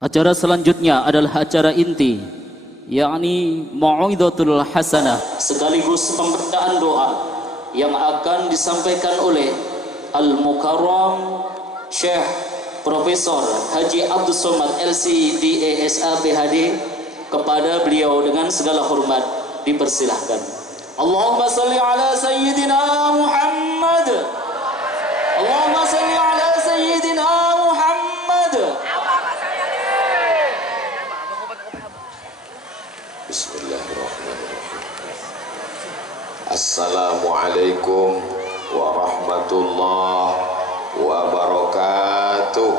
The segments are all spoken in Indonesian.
Acara selanjutnya adalah acara inti, yakni Mau'izatul Hasanah, sekaligus pembacaan doa yang akan disampaikan oleh Al-Mukarram Syekh Profesor Haji Abdul Somad LC DASA PhD. Kepada beliau dengan segala hormat dipersilahkan. Allahumma salli ala Sayyidina Muhammad. Allahumma salli ala Sayyidina Muhammad. Bismillahirrahmanirrahim. Assalamualaikum warahmatullahi wabarakatuh.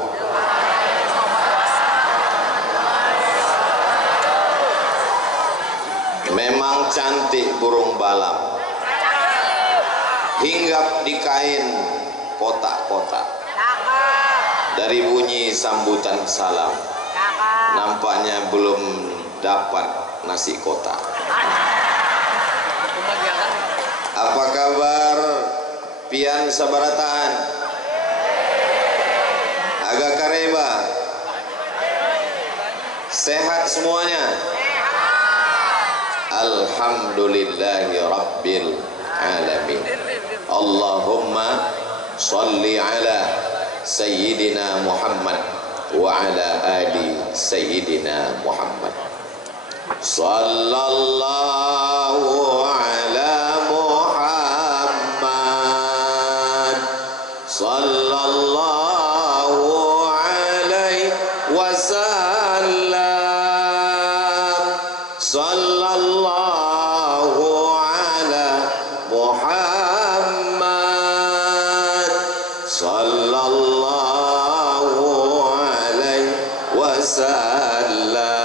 Memang cantik burung balam, hinggap di kain kotak-kotak. Dari bunyi sambutan salam, nampaknya belum dapat nasi kotak. Apa kabar pian sabarataan? Agak kareba? Sehat semuanya? Alhamdulillahi Rabbil Alamin. Allahumma salli ala Sayyidina Muhammad wa ala ali Sayyidina Muhammad. Sallallahu ala Muhammad, sallallahu alaihi wasallam, sallallahu ala Muhammad, sallallahu alaihi wasallam.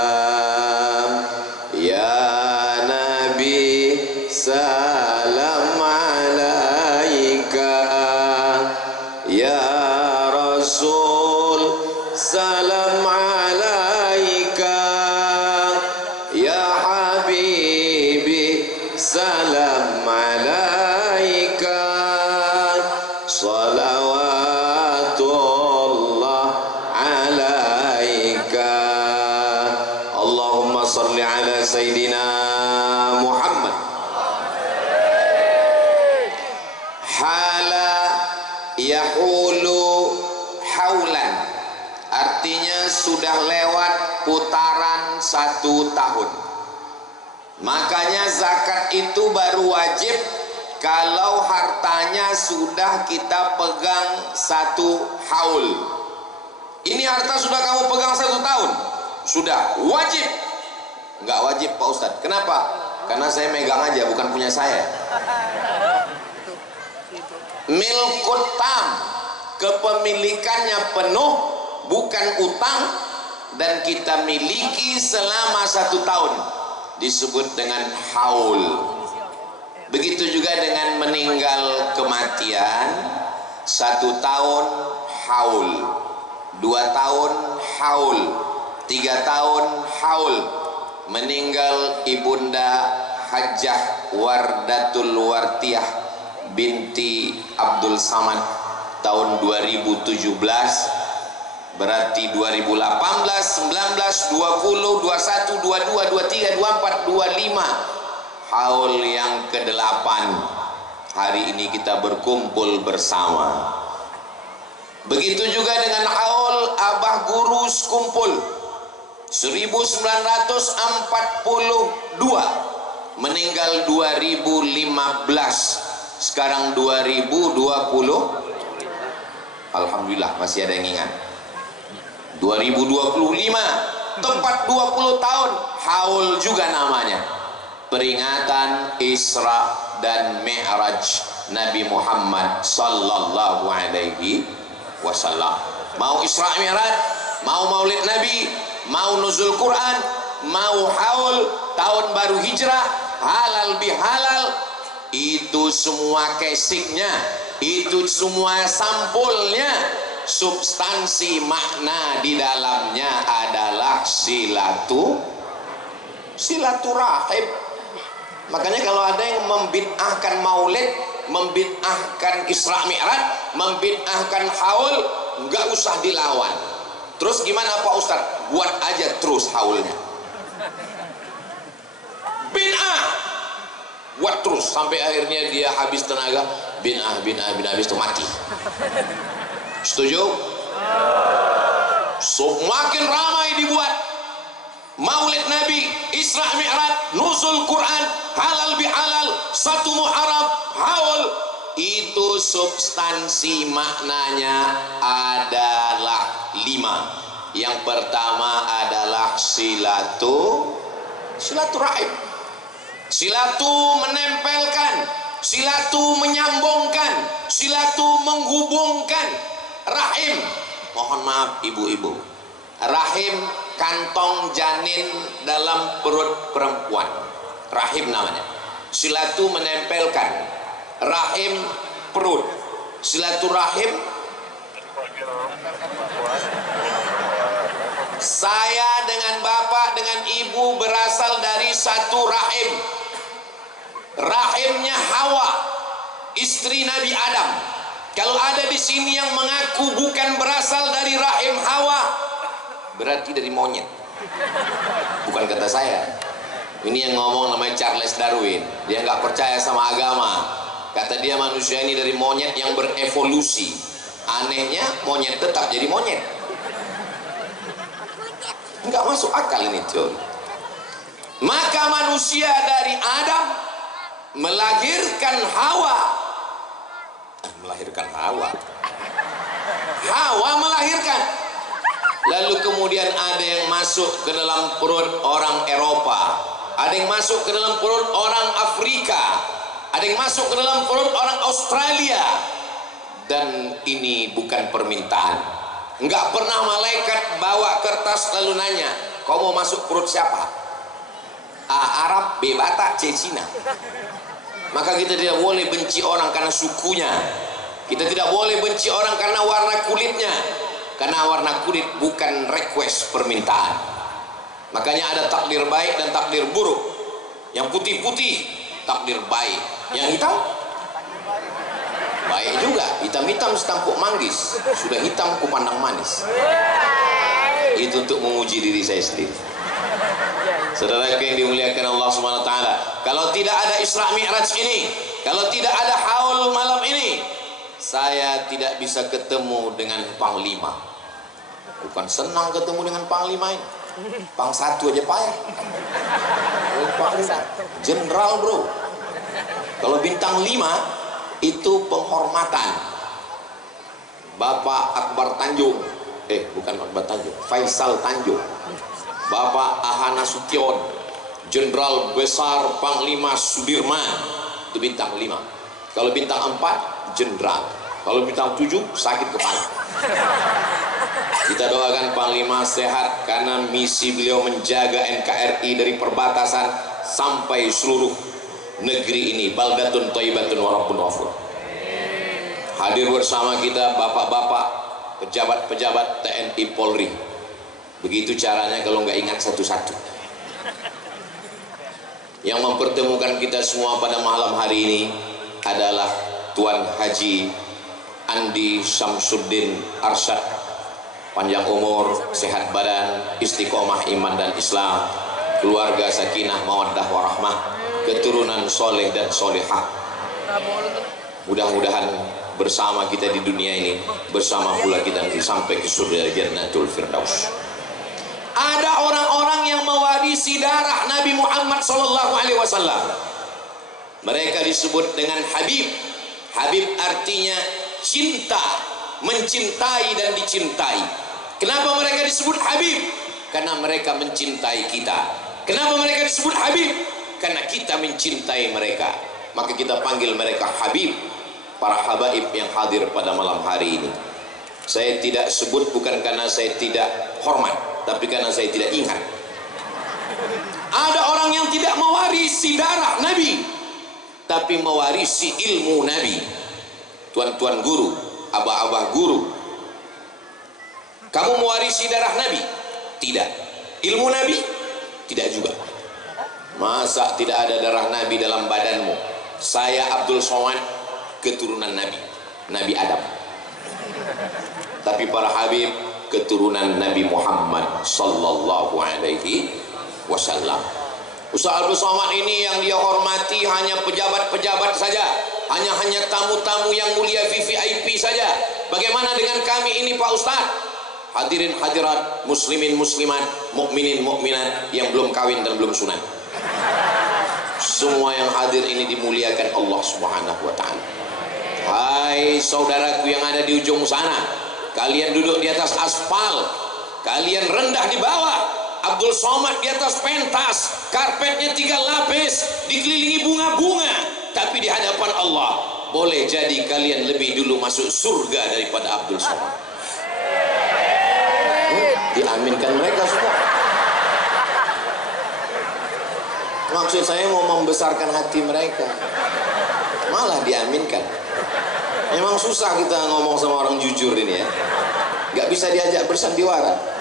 Ya Nabi salam alaika, ya Rasul salam alaika, ya Habibi salam alaika, salawatullah alaika. Allahumma salli ala Sayyidina Muhammad. Hala yahulu haulan, artinya sudah lewat putaran 1 tahun. Makanya zakat itu baru wajib kalau hartanya sudah kita pegang 1 haul. Ini harta sudah kamu pegang 1 tahun, sudah wajib. Enggak wajib Pak Ustadz. Kenapa? Karena saya megang aja, bukan punya saya. Milkut tam, kepemilikannya penuh, bukan utang, dan kita miliki selama 1 tahun, disebut dengan haul. Begitu juga dengan meninggal kematian, 1 tahun haul, 2 tahun haul, 3 tahun haul. Meninggal Ibunda Hajjah Wardatul Wartiyah binti Abdul Samad tahun 2017, berarti 2018, 19, 20, 21, 22, 23, 24, 25, haul yang ke-8. Hari ini kita berkumpul bersama. Begitu juga dengan haul Abah Guru Skumpul 1942, meninggal 2015, sekarang 2020. Alhamdulillah masih ada yang ingat. 2025 tepat 20 tahun haul juga namanya, peringatan Isra dan Mi'raj Nabi Muhammad sallallahu alaihi wasallam. Mau Isra Mi'raj, mau Maulid Nabi, mau nuzul Quran, mau haul tahun baru hijrah, halal bihalal, itu semua casingnya, itu semua sampulnya, substansi makna di dalamnya adalah silaturahim. Makanya kalau ada yang membid'ahkan maulid, membid'ahkan Isra Mi'raj, membid'ahkan haul, nggak usah dilawan. Terus gimana Pak Ustadz? Buat aja terus haulnya. Bin'ah, buat terus sampai akhirnya dia habis tenaga. Bin'ah habis itu mati. Setuju? So, makin ramai dibuat Maulid Nabi, Isra Mi'raj, nuzul Quran, halal bihalal, 1 Muharram, haul. Itu substansi maknanya adalah 5. Yang pertama adalah silaturahim. Silatu menempelkan, silatu menyambungkan, silatu menghubungkan. Rahim, mohon maaf ibu-ibu, rahim kantong janin dalam perut perempuan, rahim namanya. Silatu menempelkan, rahim perut, silaturahim. Saya dengan bapak dengan ibu berasal dari satu rahim. Rahimnya Hawa, istri Nabi Adam. Kalau ada di sini yang mengaku bukan berasal dari rahim Hawa, berarti dari monyet. Bukan kata saya. Ini yang ngomong namanya Charles Darwin. Dia nggak percaya sama agama. Kata dia manusia ini dari monyet yang berevolusi. Anehnya monyet tetap jadi monyet. Nggak masuk akal ini teori. Maka manusia dari Adam melahirkan Hawa. Hawa melahirkan. Lalu kemudian ada yang masuk ke dalam perut orang Eropa, ada yang masuk ke dalam perut orang Afrika, ada yang masuk ke dalam perut orang Australia. Dan ini bukan permintaan. Enggak pernah malaikat bawa kertas lalu nanya, kau mau masuk perut siapa? A. Arab, B. Batak, C. Cina. Maka kita tidak boleh benci orang karena sukunya. Kita tidak boleh benci orang karena warna kulitnya. Karena warna kulit bukan request, permintaan. Makanya ada takdir baik dan takdir buruk. Yang putih-putih takdir baik, yang hitam baik juga. Hitam-hitam setampuk manggis, sudah hitam kupandang manis. Itu untuk menguji diri saya sendiri. Saudaraku yang dimuliakan Allah Subhanahu wa taala, kalau tidak ada Isra Mi'raj ini, kalau tidak ada haul malam ini, saya tidak bisa ketemu dengan Panglima. Bukan senang ketemu dengan Panglima ini. Pang 1 aja payah. Jenderal bro. Kalau bintang 5 itu penghormatan. Bapak Akbar Tanjung, bukan Akbar Tanjung, Faisal Tanjung, Bapak Ahana Sution, Jenderal Besar Panglima Sudirman, itu bintang 5. Kalau bintang 4 jenderal, kalau bintang 7 sakit kepala. Kita doakan Panglima sehat karena misi beliau menjaga NKRI dari perbatasan sampai seluruh negeri ini. Baldatun thayyibatun wa rabbun ghafur. Hadir bersama kita bapak-bapak, pejabat-pejabat TNI Polri. Begitu caranya kalau nggak ingat satu-satu. Yang mempertemukan kita semua pada malam hari ini adalah Tuan Haji Andi Samsuddin Arsyad, panjang umur, sehat badan, istiqomah iman dan Islam, keluarga sakinah mawaddah warahmah, keturunan soleh dan solehah. Mudah-mudahan bersama kita di dunia ini, bersama pula kita nanti sampai ke surga Jannatul Firdaus. Ada orang-orang yang mewarisi darah Nabi Muhammad SAW. Mereka disebut dengan Habib. Habib artinya cinta, mencintai dan dicintai. Kenapa mereka disebut Habib? Karena mereka mencintai kita. Kenapa mereka disebut Habib? Karena kita mencintai mereka. Maka kita panggil mereka Habib, para habaib yang hadir pada malam hari ini. Saya tidak sebut bukan karena saya tidak hormat, tapi karena saya tidak ingat. Ada orang yang tidak mewarisi darah Nabi, tapi mewarisi ilmu Nabi. Tuan-tuan guru, abah-abah guru, kamu mewarisi darah Nabi? Tidak. Ilmu Nabi? Tidak juga. Masa tidak ada darah Nabi dalam badanmu? Saya Abdul Somad, keturunan Nabi, Nabi Adam. Tapi para habib keturunan Nabi Muhammad sallallahu alaihi wasallam. Ustaz Abdul Somad ini yang dia hormati hanya pejabat-pejabat saja, hanya tamu-tamu yang mulia VVIP saja. Bagaimana dengan kami ini Pak Ustaz? Hadirin hadirat, muslimin muslimat, mukminin mukminat yang belum kawin dan belum sunat. Semua yang hadir ini dimuliakan Allah Subhanahu wa taala. Hai saudaraku yang ada di ujung sana, kalian duduk di atas aspal, kalian rendah di bawah. Abdul Somad di atas pentas, karpetnya 3 lapis, dikelilingi bunga-bunga, tapi di hadapan Allah boleh jadi kalian lebih dulu masuk surga daripada Abdul Somad. Diaminkan mereka semua. Maksud saya mau membesarkan hati mereka, malah diaminkan. Memang susah kita ngomong sama orang jujur ini ya, nggak bisa diajak bersandiwara.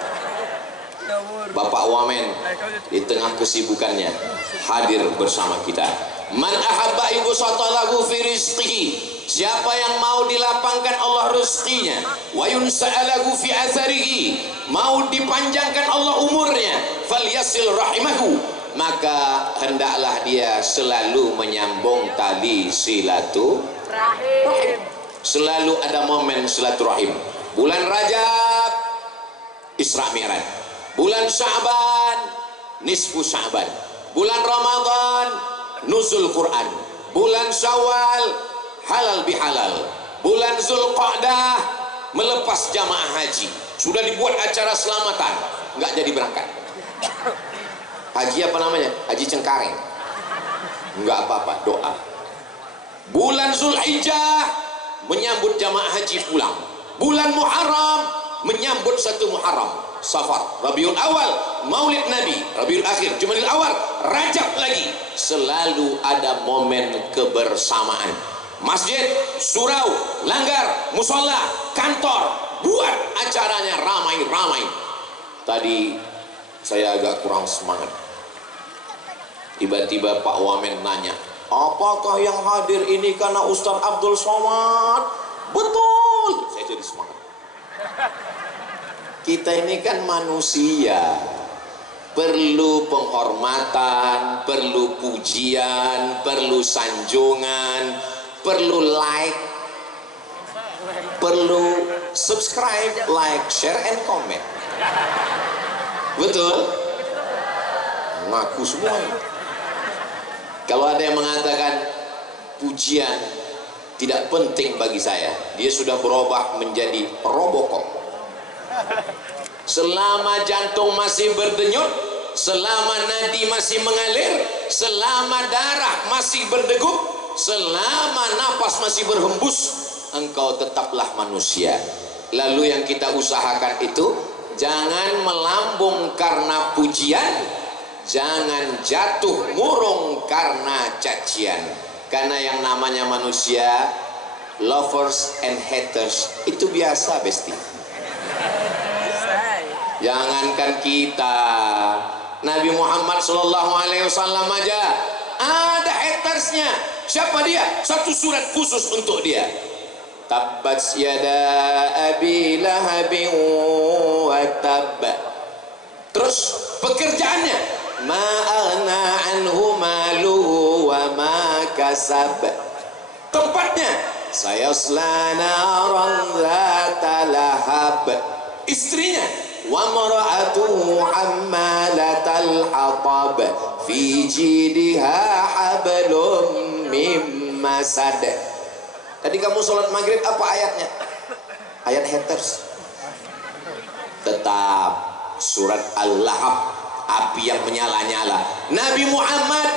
Bapak Wamen di tengah kesibukannya hadir bersama kita. Man ahabba yubsata lahu fi rizqihi, siapa yang mau dilapangkan Allah rezekinya, wa yunsa'alahu fi atharihi, mau dipanjangkan Allah umurnya, falyasil rahimahu, maka hendaklah dia selalu menyambung tali silaturahim. Selalu ada momen silaturahim. Bulan Rajab Isra Mi'raj, bulan Sya'ban nisfu Sya'ban, bulan Ramadan nuzul Quran, bulan Syawal halal bihalal, bulan Zulqa'dah melepas jamaah haji. Sudah dibuat acara selamatan, nggak jadi berangkat. Haji apa namanya? Haji Cengkareng. Nggak apa-apa, doa. Bulan Zulhijjah menyambut jamaah haji pulang. Bulan Muharram menyambut 1 Muharram. Safar, Rabiul Awal, Maulid Nabi, Rabiul Akhir, Jumadil Awal, Rajab lagi. Selalu ada momen kebersamaan. Masjid, surau, langgar, musola, kantor, buat acaranya ramai-ramai. Tadi saya agak kurang semangat. Tiba-tiba Pak Wamen nanya, apakah yang hadir ini karena Ustaz Abdul Somad? Betul. Saya jadi semangat. Kita ini kan manusia, perlu penghormatan, perlu pujian, perlu sanjungan, perlu like, perlu subscribe, like, share, and comment. Betul? Ngaku semua. Kalau ada yang mengatakan pujian tidak penting bagi saya, dia sudah berubah menjadi Robocop. Selama jantung masih berdenyut, selama nadi masih mengalir, selama darah masih berdegup, selama napas masih berhembus, engkau tetaplah manusia. Lalu yang kita usahakan itu, jangan melambung karena pujian, jangan jatuh murung karena cacian. Karena yang namanya manusia, lovers and haters, itu biasa besti. Jangankan kita, Nabi Muhammad SAW aja ada hatersnya. Siapa dia? Satu surat khusus untuk dia. Tabbat yada abi lahabin wa tab. Terus pekerjaannya, ma aghna anhu maluhu wa ma kasab. Tempatnya, sayasla naran dzata lahab. Istrinya, wa mar'atuhu hammalatal hatab fi jidha hablum mim masad. Tadi kamu sholat maghrib apa ayatnya? Ayat haters. Tetap surat Al-Lahab, api yang menyala-nyala. Nabi Muhammad,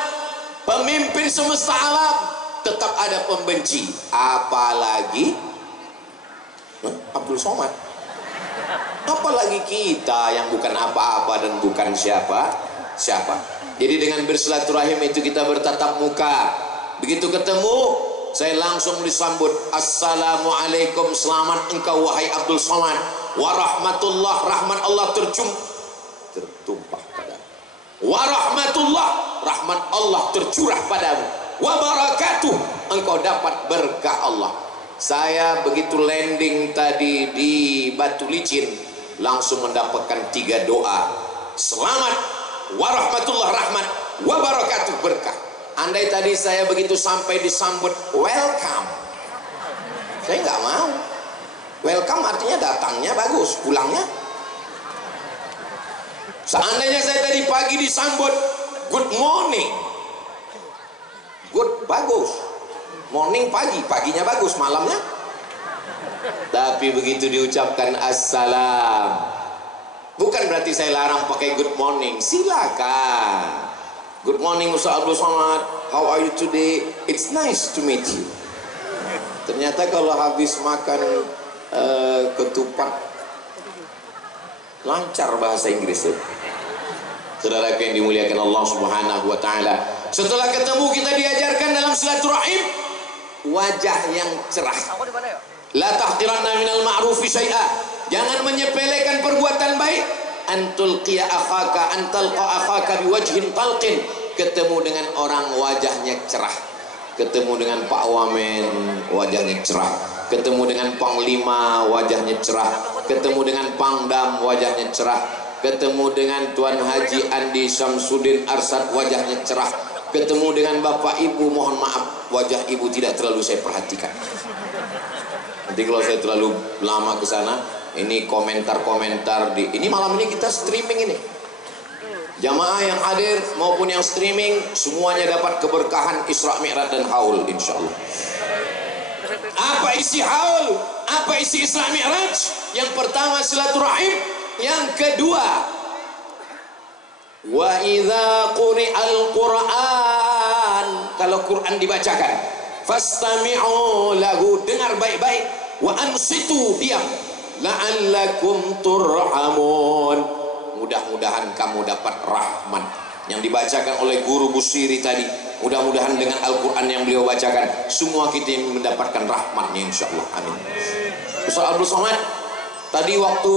pemimpin semesta alam, tetap ada pembenci. Apalagi Abdul Somad. Apalagi kita yang bukan apa-apa dan bukan siapa-siapa. Jadi dengan bersilaturahim itu kita bertatap muka. Begitu ketemu, saya langsung disambut, assalamualaikum, selamat engkau wahai Abdul Somad, warahmatullah, rahmat Allah tertumpah padamu, warahmatullah, rahmat Allah tercurah padamu, wabarakatuh, engkau dapat berkah Allah. Saya begitu landing tadi di Batu Licin, langsung mendapatkan 3 doa. Selamat, warahmatullah, rahmat, wabarakatuh, berkah. Andai tadi saya begitu sampai disambut welcome, saya nggak mau. Welcome artinya datangnya bagus, pulangnya. Seandainya saya tadi pagi disambut good morning, good, bagus. Morning pagi, paginya bagus, malamnya. Tapi begitu diucapkan assalam, bukan berarti saya larang pakai good morning. Silakan. Good morning Ustaz Abdul Somad, how are you today? It's nice to meet you. Ternyata kalau habis makan ketupat, lancar bahasa Inggris. Saudara yang dimuliakan Allah Subhanahu wa taala, setelah ketemu kita diajarkan dalam silaturahim wajah yang cerah. La tahqiranna minal ma'rufi syai'a. Jangan menyepelekan perbuatan baik. Antul qiya akhaka antalqa akhaka biwajhin talqin. Ketemu dengan orang wajahnya cerah. Ketemu dengan Pak Wamen wajahnya cerah. Ketemu dengan Panglima wajahnya cerah. Ketemu dengan Pangdam wajahnya cerah. Ketemu dengan Tuan Haji Andi Syamsuddin Arsad wajahnya cerah. Ketemu dengan Bapak Ibu, mohon maaf, wajah Ibu tidak terlalu saya perhatikan. Nanti kalau saya terlalu lama ke sana, ini komentar-komentar di ini malam ini kita streaming ini. Jamaah yang hadir maupun yang streaming semuanya dapat keberkahan Isra Mi'raj dan Haul insyaallah. Apa isi Haul? Apa isi Isra Mi'raj? Yang pertama silaturahim, yang kedua wa idza quri'al Qur'an, kalau Quran dibacakan fastami'u lahu, dengar baik-baik, wa ansitu, diam, la'allakum turhamun, mudah-mudahan kamu dapat rahmat. Yang dibacakan oleh guru Busiri tadi, mudah-mudahan dengan Al-Quran yang beliau bacakan semua kita mendapatkan rahmatnya insyaallah, amin. Ustaz Abdul Somad, tadi waktu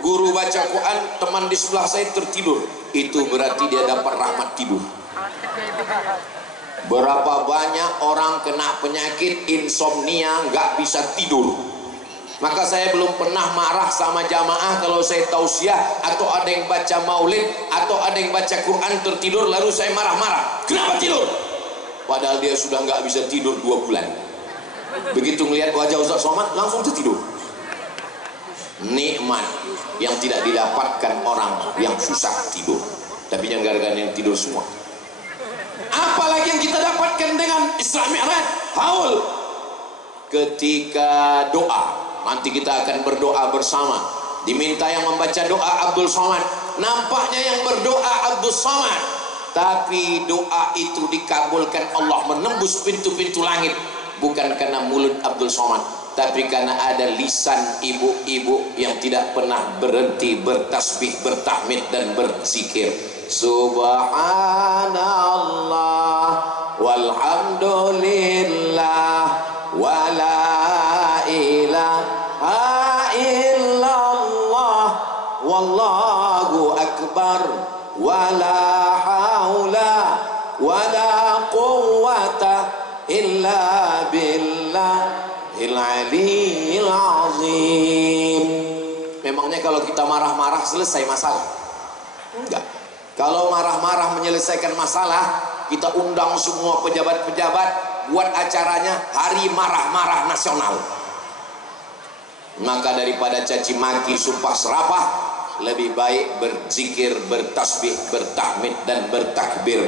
guru baca Quran teman di sebelah saya tertidur, itu berarti dia dapat rahmat tidur. Berapa banyak orang kena penyakit insomnia, nggak bisa tidur. Maka saya belum pernah marah sama jamaah kalau saya tausiah atau ada yang baca maulid atau ada yang baca Quran tertidur lalu saya marah-marah, kenapa tidur? Padahal dia sudah nggak bisa tidur 2 bulan. Begitu melihat wajah Ustaz Somad langsung tertidur. Nikmat yang tidak didapatkan orang yang susah tidur. Tapi jangan gara-gara yang tidur semua. Apalagi yang kita dapatkan dengan Isra Mi'raj, Haul. Ketika doa, nanti kita akan berdoa bersama. Diminta yang membaca doa Abdul Somad. Nampaknya yang berdoa Abdul Somad, tapi doa itu dikabulkan Allah menembus pintu-pintu langit. Bukan karena mulut Abdul Somad, tapi karena ada lisan ibu-ibu yang tidak pernah berhenti bertasbih, bertahmid dan berzikir. Subhanallah walhamdulillah wala ilaha illallah wallahu akbar wala haula wala quwwata illa billahil aliyil azim. Memangnya kalau kita marah-marah selesai masalah? Enggak. Kalau marah-marah menyelesaikan masalah, kita undang semua pejabat-pejabat buat acaranya Hari Marah-Marah Nasional. Maka daripada caci maki, sumpah serapah, lebih baik berzikir, bertasbih, bertahmid dan bertakbir.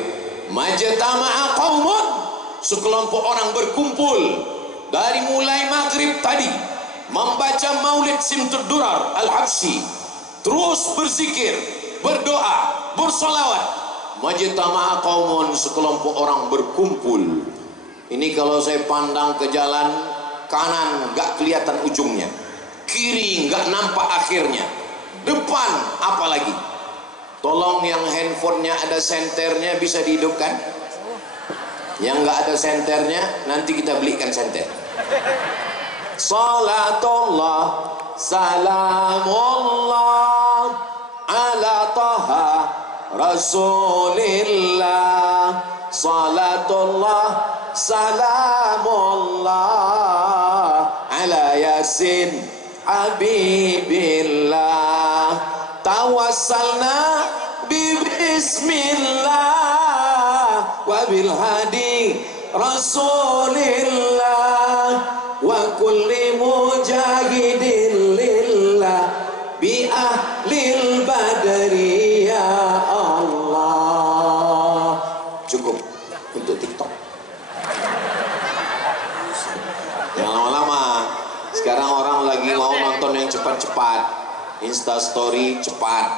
Majtama'a qaumun, sekelompok orang berkumpul dari mulai maghrib tadi membaca maulid Simtud Durar Al-Habsyi, terus berzikir, berdoa, bersolawat. Majtama'a qaumun, sekelompok orang berkumpul. Ini kalau saya pandang ke jalan kanan nggak kelihatan ujungnya, kiri nggak nampak akhirnya, depan apalagi. Tolong yang handphonenya ada senternya bisa dihidupkan. Yang nggak ada senternya nanti kita belikan senter. Salatullah salamullah ala taha rasulillah. Salatullah salamullah ala yasin habibillah. tawassalna bismillah wa bil hadi rasulillah wa kulli mujahidin lillah bi ahlil badri ya Allah. Cukup untuk TikTok. Yang lama-lama. Sekarang orang lagi mau nonton yang cepat-cepat. Insta story cepat,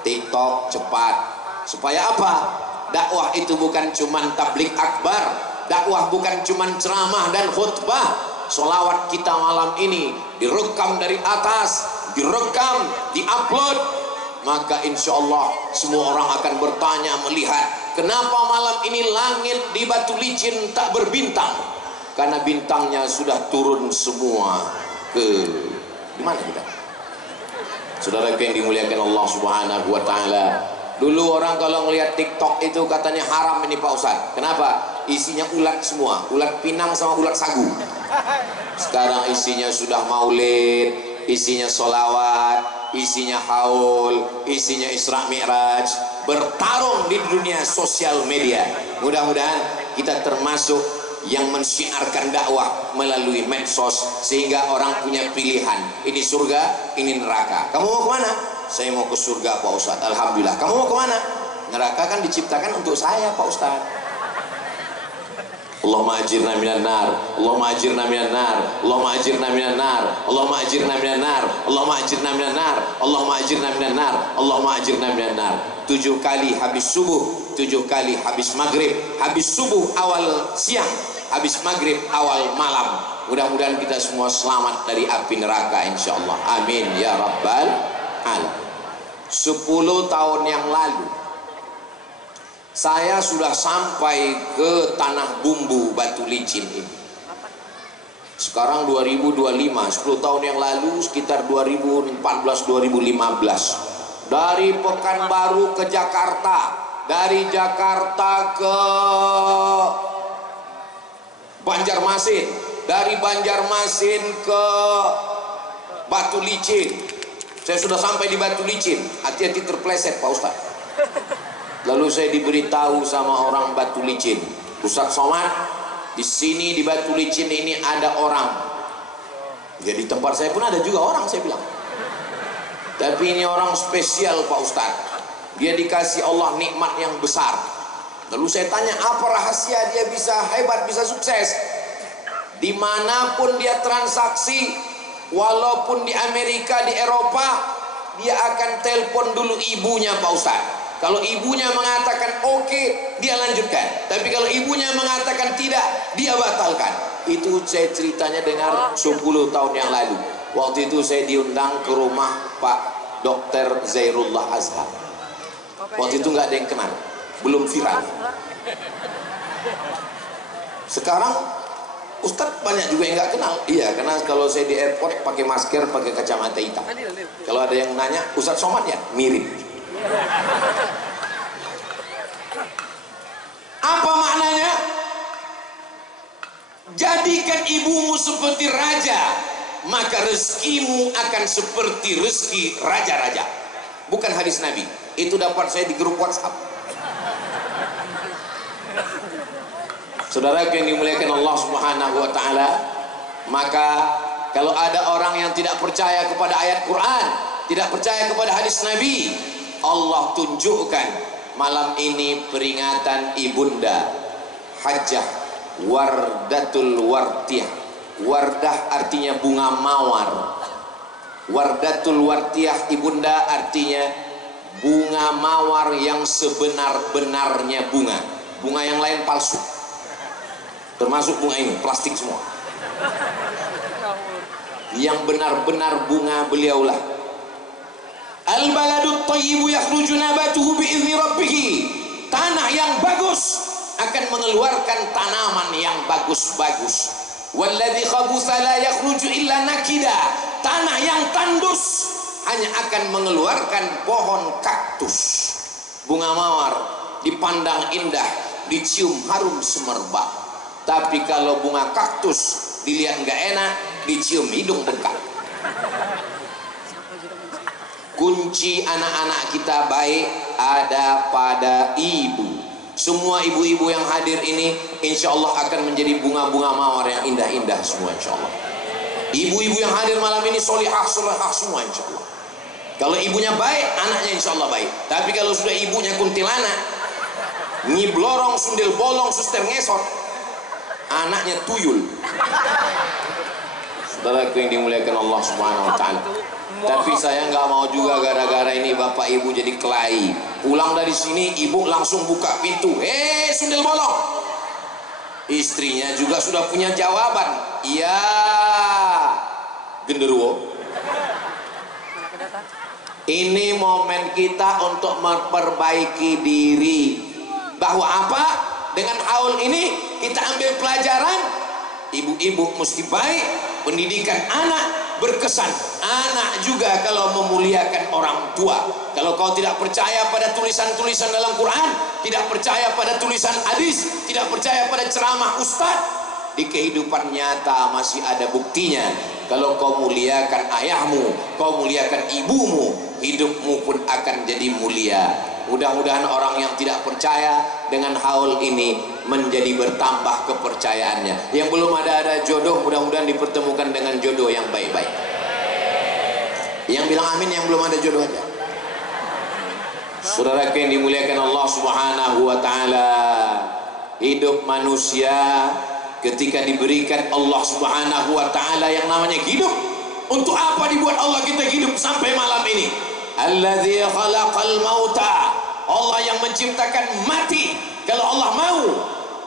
TikTok cepat. Supaya apa? Dakwah itu bukan cuman tablik akbar, dakwah bukan cuman ceramah dan khutbah. Solawat kita malam ini direkam dari atas, direkam, diupload, maka insya Allah semua orang akan bertanya melihat kenapa malam ini langit di Batu Licin tak berbintang. Karena bintangnya sudah turun semua ke mana kita? Saudara yang dimuliakan Allah Subhanahu wa taala. Dulu orang kalau ngelihat TikTok itu katanya haram ini Pak Ustadz. Kenapa? Isinya ulat semua, ulat pinang sama ulat sagu. Sekarang isinya sudah maulid, isinya solawat, isinya haul, isinya Isra Mi'raj, bertarung di dunia sosial media. Mudah-mudahan kita termasuk yang mensyiarkan dakwah melalui medsos sehingga orang punya pilihan, ini surga, ini neraka. Kamu mau kemana? Saya mau ke surga Pak Ustadz. Alhamdulillah. Kamu mau kemana? Neraka kan diciptakan untuk saya Pak Ustadz. Allahumma ajirna minan nar, Allahumma ajirna minan nar, Allahumma ajirna minan nar, Allahumma ajirna minan nar, Allahumma ajirna minan nar, Allahumma ajirna minan nar, Allahumma ajirna minan nar. 7 kali habis subuh, 7 kali habis maghrib. Habis subuh awal siang, habis maghrib awal malam. Mudah-mudahan kita semua selamat dari api neraka insyaallah. Amin ya rabbal alamin. 10 tahun yang lalu saya sudah sampai ke tanah bumbu Batu Licin ini. Sekarang 2025, 10 tahun yang lalu sekitar 2014-2015. Dari Pekanbaru ke Jakarta, dari Jakarta ke Banjarmasin, dari Banjarmasin ke Batu Licin. Saya sudah sampai di Batu Licin. Hati-hati terpleset Pak Ustaz. Lalu saya diberitahu sama orang Batu Licin, Ustaz Somad, di sini di Batu Licin ini ada orang. Jadi tempat saya pun ada juga orang, saya bilang. Tapi ini orang spesial Pak Ustaz. Dia dikasih Allah nikmat yang besar. Lalu saya tanya, apa rahasia dia bisa hebat, bisa sukses? Dimanapun dia transaksi, walaupun di Amerika, di Eropa, dia akan telepon dulu ibunya Pak Ustaz. Kalau ibunya mengatakan oke, dia lanjutkan. Tapi kalau ibunya mengatakan tidak, dia batalkan. Itu saya ceritanya dengar 10 tahun yang lalu. Waktu itu saya diundang ke rumah Pak Dr. Zairullah Azhar. Waktu itu nggak ada yang kenal, belum viral. Sekarang Ustadz banyak juga yang nggak kenal. Iya, karena kalau saya di airport pakai masker, pakai kacamata hitam. Kalau ada yang nanya, Ustadz Somad ya? Mirip. Apa maknanya? Jadikan ibumu seperti raja, maka rezekimu akan seperti rezeki raja-raja. Bukan hadis Nabi, itu dapat saya di grup WhatsApp. Saudara yang dimuliakan Allah Subhanahu wa taala, maka kalau ada orang yang tidak percaya kepada ayat Quran, tidak percaya kepada hadis Nabi, Allah tunjukkan malam ini peringatan ibunda Hajjah Wardatul Wartiyah. Wardah artinya bunga mawar. Wardatul Wartiyah ibunda artinya bunga mawar yang sebenar-benarnya bunga. Bunga yang lain palsu. Termasuk bunga ini, plastik semua. Yang benar-benar bunga beliaulah. Al-baladut thayyibu yakhruju nabatuhu bi'izni rabbih. Tanah yang bagus akan mengeluarkan tanaman yang bagus-bagus. Walladzi khabutha la yakhruju illa nakida. Tanah yang tandus hanya akan mengeluarkan pohon kaktus. Bunga mawar dipandang indah, dicium harum semerbak. Tapi kalau bunga kaktus dilihat nggak enak, dicium hidung bengkak. kunci anak-anak kita baik ada pada ibu. Semua ibu-ibu yang hadir ini insya Allah akan menjadi bunga-bunga mawar yang indah-indah semua insya Allah. Ibu-ibu yang hadir malam ini solihah solihah semua insya Allah. Kalau ibunya baik, anaknya insya Allah baik. Tapi kalau sudah ibunya kuntilanak, nyiblorong, sundel bolong, suster ngesot, anaknya tuyul. Saudaraku yang dimuliakan Allah Subhanahu wa Ta'ala. Tapi saya nggak mau juga gara-gara ini bapak ibu jadi kelahi. Pulang dari sini ibu langsung buka pintu, sundel bolong. Istrinya juga sudah punya jawaban, iya genderuwo. Ini momen kita untuk memperbaiki diri. Bahwa apa? Dengan haul ini kita ambil pelajaran. Ibu-ibu mesti baik, pendidikan anak berkesan. Anak juga kalau memuliakan orang tua. Kalau kau tidak percaya pada tulisan-tulisan dalam Quran, tidak percaya pada tulisan hadis, tidak percaya pada ceramah ustaz, di kehidupan nyata masih ada buktinya. Kalau kau muliakan ayahmu, kau muliakan ibumu, hidupmu pun akan jadi mulia. Mudah-mudahan orang yang tidak percaya dengan haul ini menjadi bertambah kepercayaannya. Yang belum ada jodoh, mudah-mudahan dipertemukan dengan jodoh yang baik-baik. Yang bilang amin yang belum ada jodoh aja. Saudara yang dimuliakan Allah Subhanahu wa Ta'ala, hidup manusia ketika diberikan Allah Subhanahu wa Ta'ala yang namanya hidup, untuk apa dibuat Allah kita hidup sampai malam ini? Alladzi khalaqal mauta, Allah yang menciptakan mati. Kalau Allah mau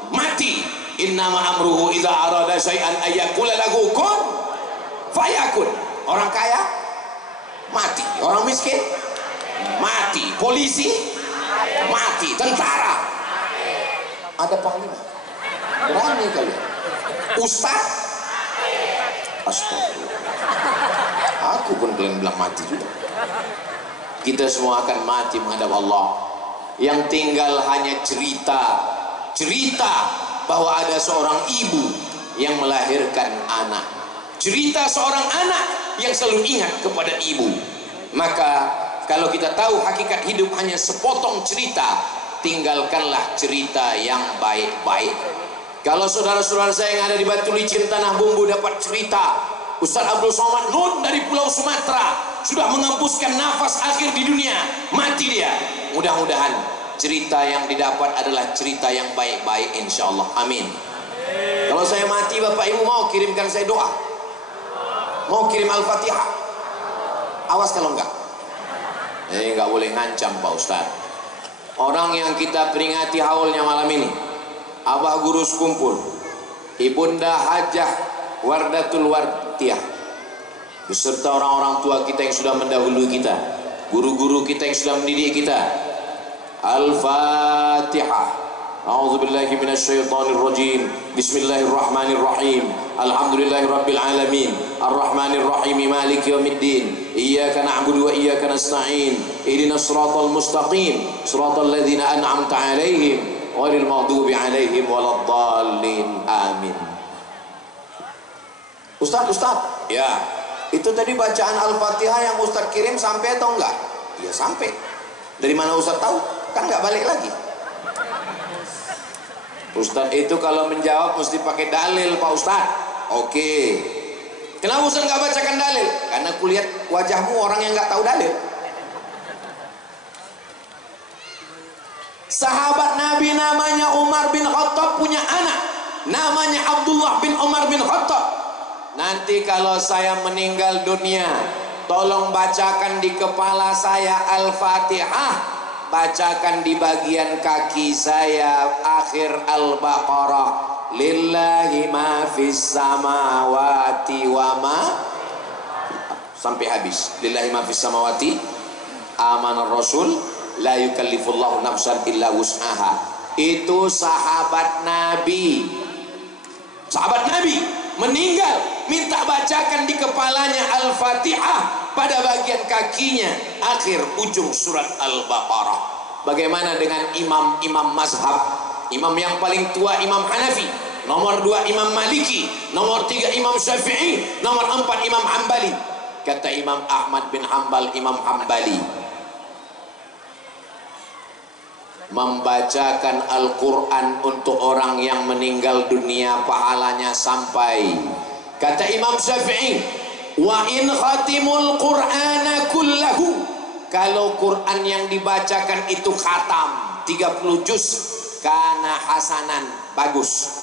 mati, innama amruhu idza arada syai'an ayyaqula lahu kun fayakun. Orang kaya mati, orang miskin mati, polisi mati, tentara ada panglima berani kalian, ustaz astagfirullah, aku pun kalian bilang mati juga. Kita semua akan mati menghadap Allah. Yang tinggal hanya cerita bahwa ada seorang ibu yang melahirkan anak, cerita seorang anak yang selalu ingat kepada ibu. Maka kalau kita tahu hakikat hidup hanya sepotong cerita, tinggalkanlah cerita yang baik-baik. Kalau saudara-saudara saya yang ada di Batu Licin Tanah Bumbu dapat cerita Ustaz Abdul Somad Nun dari Pulau Sumatera sudah mengembuskan nafas akhir di dunia, mati dia. Mudah-mudahan cerita yang didapat adalah cerita yang baik-baik insyaallah. Amin. Kalau saya mati, Bapak Ibu mau kirimkan saya doa? Mau kirim Al-Fatihah? Awas kalau enggak. Enggak boleh ngancam Pak Ustaz. Orang yang kita peringati haulnya malam ini, Abah Guru Sekumpul, Ibunda Hajah Wardatul Wardiyah, beserta orang-orang tua kita yang sudah mendahului kita, guru-guru kita yang sudah mendidik kita. Al-Fatihah. A'udzubillahi minasyaitonirrajim. Bismillahirrahmanirrahim. Alhamdulillahirabbil alamin. Arrahmanirrahim. Maliki yaumiddin. Iyyaka na'budu wa iyyaka nasta'in. Ihdinas siratal mustaqim. Siratal ladzina an'amta 'alaihim ghairil maghdubi 'alaihim waladdallin. Amin. Ustaz, ya, itu tadi bacaan Al-Fatihah yang Ustaz kirim sampai atau enggak? Ya sampai. Dari mana Ustaz tahu? Kan enggak balik lagi. Ustaz itu kalau menjawab mesti pakai dalil Pak Ustaz. Oke. Kenapa Ustaz enggak bacakan dalil? Karena kulihat wajahmu orang yang enggak tahu dalil. Sahabat Nabi namanya Umar bin Khattab punya anak namanya Abdullah bin Umar bin Khattab. Nanti kalau saya meninggal dunia, tolong bacakan di kepala saya Al-Fatihah, bacakan di bagian kaki saya akhir Al-Baqarah, lillahi ma fis samawati wa ma, sampai habis. Lillahi ma fis samawati, amanar rasul, la yukallifullahu nafsan illa wus'aha. Itu sahabat Nabi. Sahabat Nabi meninggal, minta bacakan di kepalanya Al-Fatihah, pada bagian kakinya akhir ujung surat Al-Baqarah. Bagaimana dengan imam-imam mazhab? Imam yang paling tua Imam Hanafi, nomor 2 Imam Maliki, nomor 3 Imam Syafi'i, nomor 4 Imam Hambali. kata Imam Ahmad bin Hanbal, Imam Hambali, membacakan Al-Quran untuk orang yang meninggal dunia pahalanya sampai, kata Imam Syafi'i, wa in khatimul qur'ana kullahu, kalau Quran yang dibacakan itu khatam 30 juz, kana hasanan, bagus.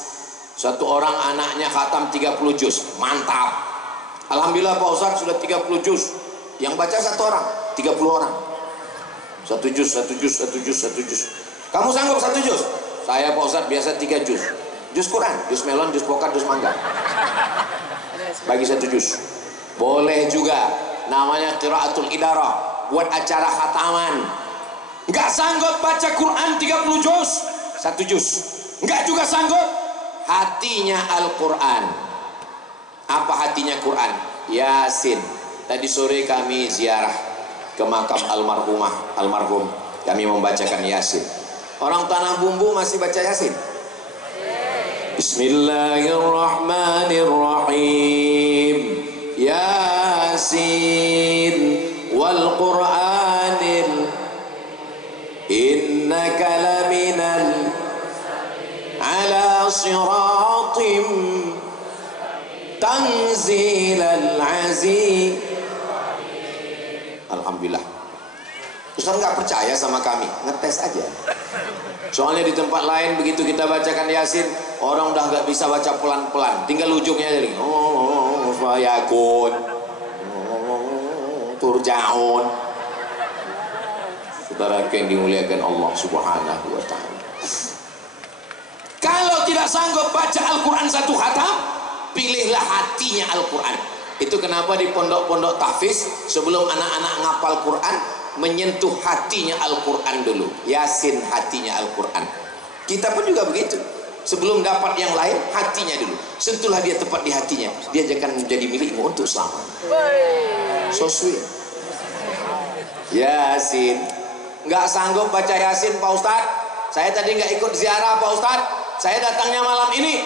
Satu orang anaknya khatam 30 juz, mantap. Alhamdulillah Pak Ustaz sudah 30 juz, yang baca satu orang, 30 orang, satu juz. Kamu sanggup satu juz? Saya Pak Ustaz biasa 3 juz. Juz Quran, juz melon, juz pokat, juz mangga. Bagi satu juz. Boleh juga, namanya qiraatul idarah, buat acara khataman. Enggak sanggup baca Quran 30 juz, satu juz. Enggak juga sanggup, hatinya Al-Quran. Apa hatinya Quran? Yasin. Tadi sore kami ziarah ke makam almarhum, kami membacakan Yasin. Orang Tanah Bumbu masih baca Yasin? Bismillahirrahmanirrahim. Yasin wal Qur'anil innaka laminal ala siratim tanzilal aziz. Alhamdulillah. Ustaz nggak percaya sama kami, ngetes aja. Soalnya di tempat lain begitu kita bacakan Yasin, orang udah nggak bisa baca pelan-pelan, tinggal ujungnya jadi yakun, turjaun. Saudara yang dimuliakan Allah Subhanahu wa Ta'ala, kalau tidak sanggup baca Al-Quran satu khatam, pilihlah hatinya Al-Quran. Itu kenapa di pondok-pondok tahfiz sebelum anak-anak ngapal Quran, menyentuh hatinya Al-Quran dulu. Yasin hatinya Al-Quran. Kita pun juga begitu, sebelum dapat yang lain, hatinya dulu. Sentuhlah dia tepat di hatinya, dia akan menjadi milikmu untuk selamanya. So sweet. Yasin. Nggak sanggup baca Yasin Pak Ustadz, saya tadi nggak ikut ziarah Pak Ustadz, saya datangnya malam ini.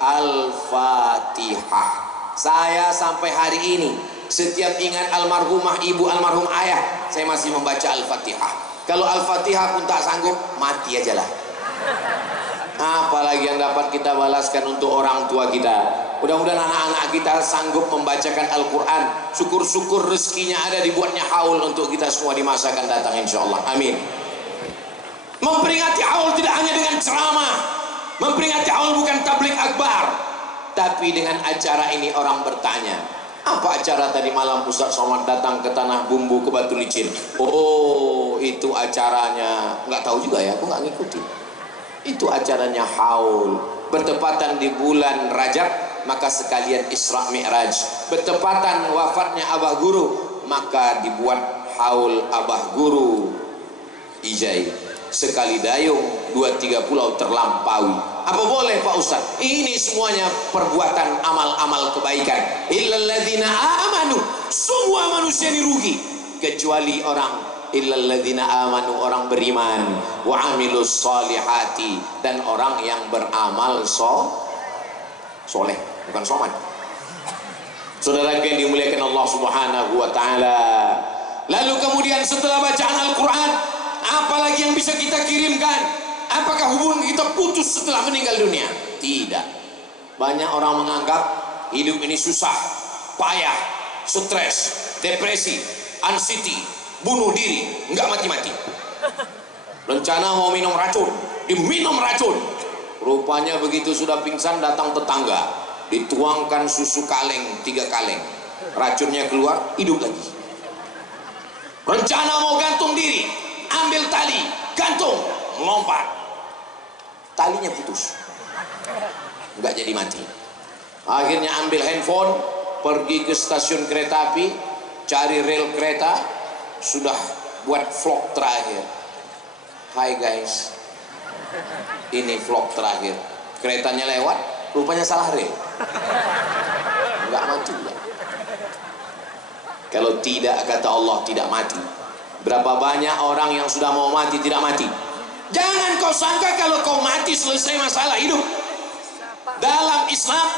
Al-Fatihah. Saya sampai hari ini setiap ingat almarhumah ibu, almarhum ayah, saya masih membaca Al-Fatihah. Kalau Al-Fatihah pun tak sanggup, mati aja lah. Apalagi yang dapat kita balaskan untuk orang tua kita. Mudah-mudahan anak-anak kita sanggup membacakan Al-Quran. Syukur-syukur rezekinya ada, dibuatnya haul untuk kita semua di masa akan datang insya Allah. Amin. Memperingati haul tidak hanya dengan ceramah. Memperingati haul bukan tablik akbar, tapi dengan acara ini orang bertanya, apa acara tadi malam Ustaz Somad datang ke Tanah Bumbu, ke Batu Licin? Oh, itu acaranya, nggak tahu juga ya, aku nggak ngikuti. Itu acaranya haul, bertepatan di bulan Rajab, maka sekalian Isra Mi'raj. Bertepatan wafatnya Abah Guru, maka dibuat haul Abah Guru Ijai. Sekali dayung, 2-3 pulau terlampaui. Apa boleh Pak Ustaz? Ini semuanya perbuatan amal-amal kebaikan. Illalladzina amanu, semua manusia dirugi kecuali orang illalladzina amanu, orang beriman, wa amilus solihati, dan orang yang beramal soleh, bukan soman. Saudara yang dimuliakan Allah Subhanahu wa Ta'ala. Lalu kemudian setelah bacaan Al-Quran, apalagi yang bisa kita kirimkan? Apakah hubungan kita putus setelah meninggal dunia? Tidak. Banyak orang menganggap hidup ini susah, payah, stres, depresi, anxiety, bunuh diri, enggak mati-mati. Rencana mau minum racun, diminum racun. Rupanya begitu sudah pingsan, datang tetangga, dituangkan susu kaleng 3 kaleng, racunnya keluar, hidup lagi. Rencana mau gantung diri, ambil tali, gantung, melompat, talinya putus, nggak jadi mati. Akhirnya ambil handphone, pergi ke stasiun kereta api, cari rel kereta, sudah buat vlog terakhir. Hai guys, ini vlog terakhir. Keretanya lewat, rupanya salah rel, nggak mati. Kalau tidak, kata Allah, tidak mati. Berapa banyak orang yang sudah mau mati tidak mati? Jangan kau sangka kalau kau mati selesai masalah hidup. Dalam Islam,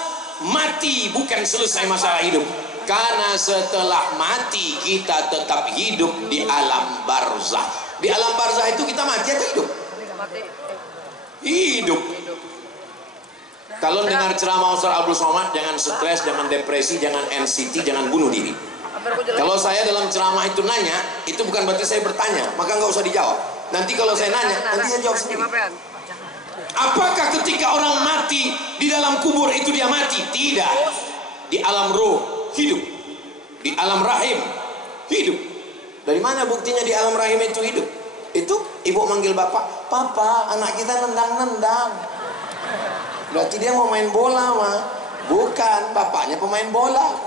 mati bukan selesai masalah hidup. karena setelah mati kita tetap hidup di alam barzah. Di alam barzah itu kita mati atau hidup? Hidup. Kalau dengar ceramah Ustaz Abdul Somad, jangan stres, jangan depresi, jangan anxiety, jangan bunuh diri. Kalau saya dalam ceramah itu nanya, itu bukan berarti saya bertanya, maka nggak usah dijawab. Nanti kalau saya nanya, nanti saya jawab sendiri. Apakah ketika orang mati di dalam kubur itu dia mati? Tidak. Di alam roh hidup, di alam rahim hidup. Dari mana buktinya di alam rahim itu hidup? Itu ibu manggil bapak, papa, anak kita nendang-nendang. Berarti dia mau main bola mah. Bukan, bapaknya pemain bola.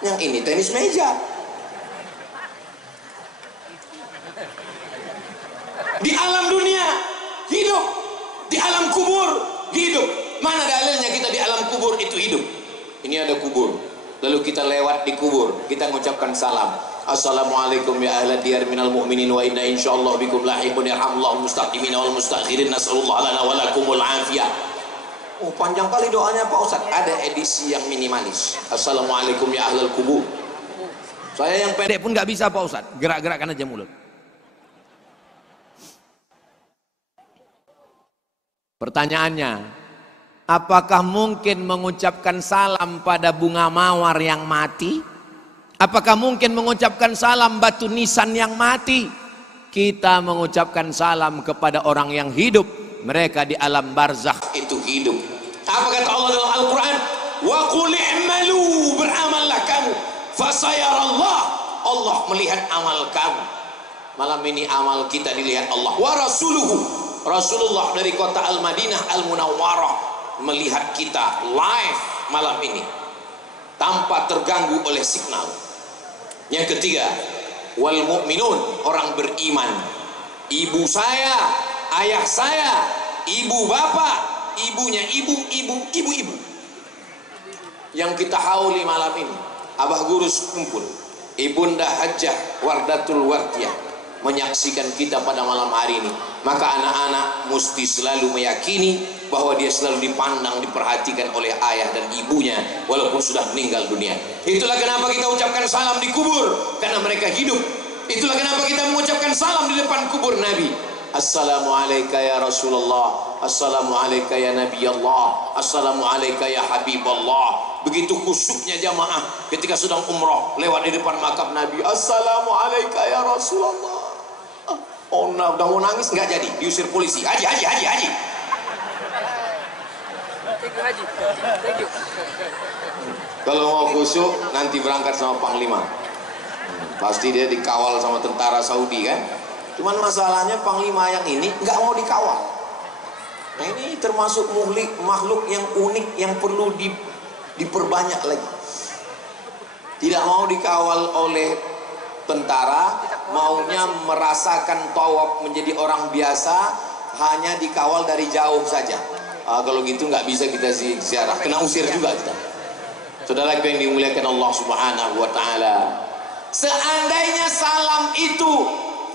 Yang ini tenis meja. Di alam dunia hidup, di alam kubur hidup. Mana dalilnya kita di alam kubur itu hidup? Ini ada kubur, lalu kita lewat di kubur, kita mengucapkan salam. Assalamualaikum ya ahla diyar minal mu'minin wa inna insyaallah bikum lahiqun yarhamullahu mustaqimin wal mustakhirin nasallallahu lana wa lakumul afiyah. Oh, panjang kali doanya Pak Ustadz. Ada edisi yang minimalis. Assalamualaikum ya ahlal kubur. Saya yang pendek pun nggak bisa Pak Ustadz. Gerak-gerakkan aja mulut. Pertanyaannya, apakah mungkin mengucapkan salam pada bunga mawar yang mati? Apakah mungkin mengucapkan salam batu nisan yang mati? Kita mengucapkan salam kepada orang yang hidup. Mereka di alam barzakh itu hidup. Apa kata Allah dalam Al-Quran? Wa qul i'malu, beramallah kamu, fasayarallah, Allah melihat amal kamu. Malam ini amal kita dilihat Allah. Wa rasuluhu, Rasulullah dari kota Al-Madinah Al-Munawwarah melihat kita live malam ini tanpa terganggu oleh signal. Yang ketiga, wal mu'minun, orang beriman. Ibu saya, ayah saya, ibu bapak, ibunya ibu, ibu yang kita hauli malam ini. Abah Gurus kumpul, Ibunda Hajjah Wardatul Wardiyah menyaksikan kita pada malam hari ini. Maka anak-anak mesti selalu meyakini bahwa dia selalu dipandang, diperhatikan oleh ayah dan ibunya walaupun sudah meninggal dunia. Itulah kenapa kita ucapkan salam di kubur, karena mereka hidup. Itulah kenapa kita mengucapkan salam di depan kubur Nabi. Assalamualaikum ya Rasulullah, Assalamualaikum ya Nabi Allah, Assalamualaikum ya Habib Allah. Begitu khusyuknya jamaah ketika sedang umrah lewat di depan makam Nabi. Assalamualaikum ya Rasulullah. Oh, udah mau nangis nggak jadi, diusir polisi. Haji. Kalau mau khusyuk nanti berangkat sama Panglima. Pasti dia dikawal sama tentara Saudi kan. Cuman masalahnya Panglima yang ini nggak mau dikawal. Nah ini termasuk makhluk yang unik yang perlu diperbanyak lagi. Tidak mau dikawal oleh tentara, maunya merasakan tawaf menjadi orang biasa, hanya dikawal dari jauh saja. Kalau gitu nggak bisa kita ziarah, kena usir juga kita. Saudara yang dimuliakan Allah Subhanahu wa Ta'ala, seandainya salam itu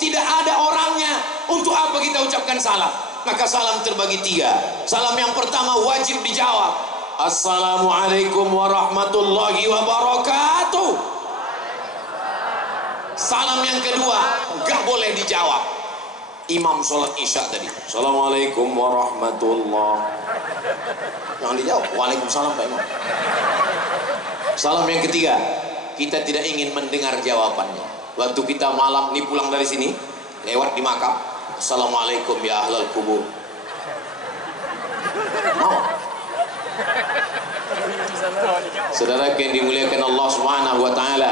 tidak ada orangnya, untuk apa kita ucapkan salam? Maka salam terbagi tiga. Salam yang pertama wajib dijawab, Assalamualaikum warahmatullahi wabarakatuh. Salam yang kedua gak boleh dijawab. Imam sholat isya tadi, Assalamualaikum warahmatullahi, jangan dijawab, Waalaikumsalam Pak Imam. Salam yang ketiga, kita tidak ingin mendengar jawabannya. Waktu kita malam ini pulang dari sini, lewat di makam, Assalamualaikum ya ahlal kubur. Mau? Saudara yang dimuliakan Allah Subhanahu wa Ta'ala,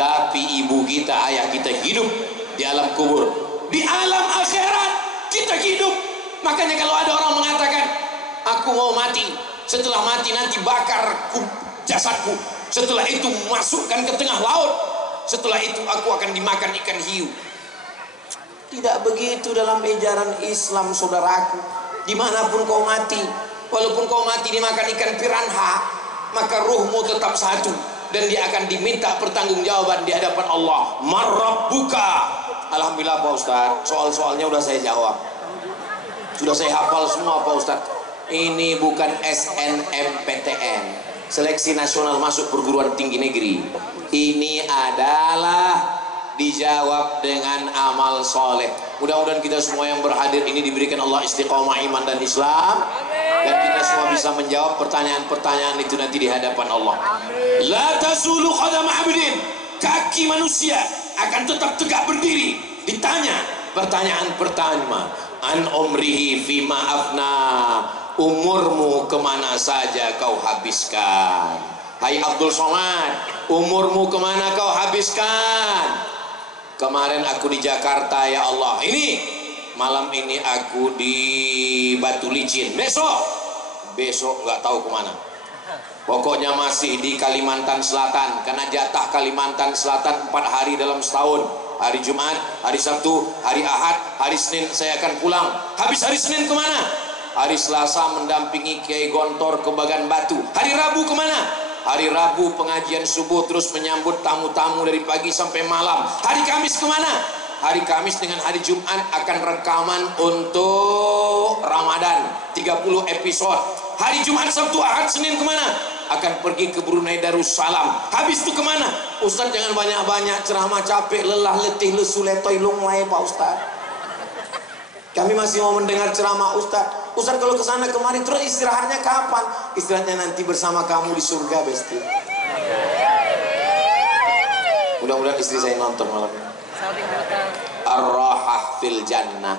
tapi ibu kita, ayah kita hidup di alam kubur. Di alam akhirat kita hidup. Makanya kalau ada orang mengatakan, aku mau mati, setelah mati nanti bakar jasadku, setelah itu masukkan ke tengah laut, setelah itu aku akan dimakan ikan hiu. Tidak begitu dalam ajaran Islam, saudaraku. Dimanapun kau mati, walaupun kau mati dimakan ikan piranha, maka ruhmu tetap satu, dan dia akan diminta pertanggungjawaban di hadapan Allah. Marrabbuka. Alhamdulillah Pak Ustaz, soal-soalnya udah saya jawab, sudah saya hafal semua Pak Ustaz. Ini bukan SNMPTN, seleksi nasional masuk perguruan tinggi negeri. Ini adalah dijawab dengan amal soleh. Mudah-mudahan kita semua yang berhadir ini diberikan Allah istiqomah iman dan Islam, dan kita semua bisa menjawab pertanyaan-pertanyaan itu nanti di hadapan Allah. La tazulu qadam abdin, kaki manusia akan tetap tegak berdiri ditanya pertanyaan pertama, an umrihi fima afna, umurmu kemana saja kau habiskan. Hai Abdul Somad, umurmu kemana kau habiskan? Kemarin aku di Jakarta ya Allah, ini malam ini aku di Batu Licin, besok nggak tahu kemana. Pokoknya masih di Kalimantan Selatan, karena jatah Kalimantan Selatan 4 hari dalam setahun. Hari Jumat, hari Sabtu, hari Ahad, hari Senin saya akan pulang. Habis hari Senin kemana? Hari Selasa mendampingi Kiai Gontor ke Bagan Batu. Hari Rabu kemana? Hari Rabu pengajian subuh, terus menyambut tamu-tamu dari pagi sampai malam. Hari Kamis kemana? Hari Kamis dengan hari Jumat akan rekaman untuk Ramadan 30 episode. Hari Jumat, Sabtu, Ahad, Senin kemana? Akan pergi ke Brunei Darussalam. Habis itu kemana? Ustaz jangan banyak-banyak ceramah, capek, lelah, letih, lesu, letoy, lunglai Pak Ustaz. Kami masih mau mendengar ceramah Ustaz. Ustaz kalau kesana kemari terus istirahatnya kapan? Istirahatnya nanti bersama kamu di surga, Besti. Mudah-mudahan istri saya nonton malam ini. Ar-rahah fil jannah,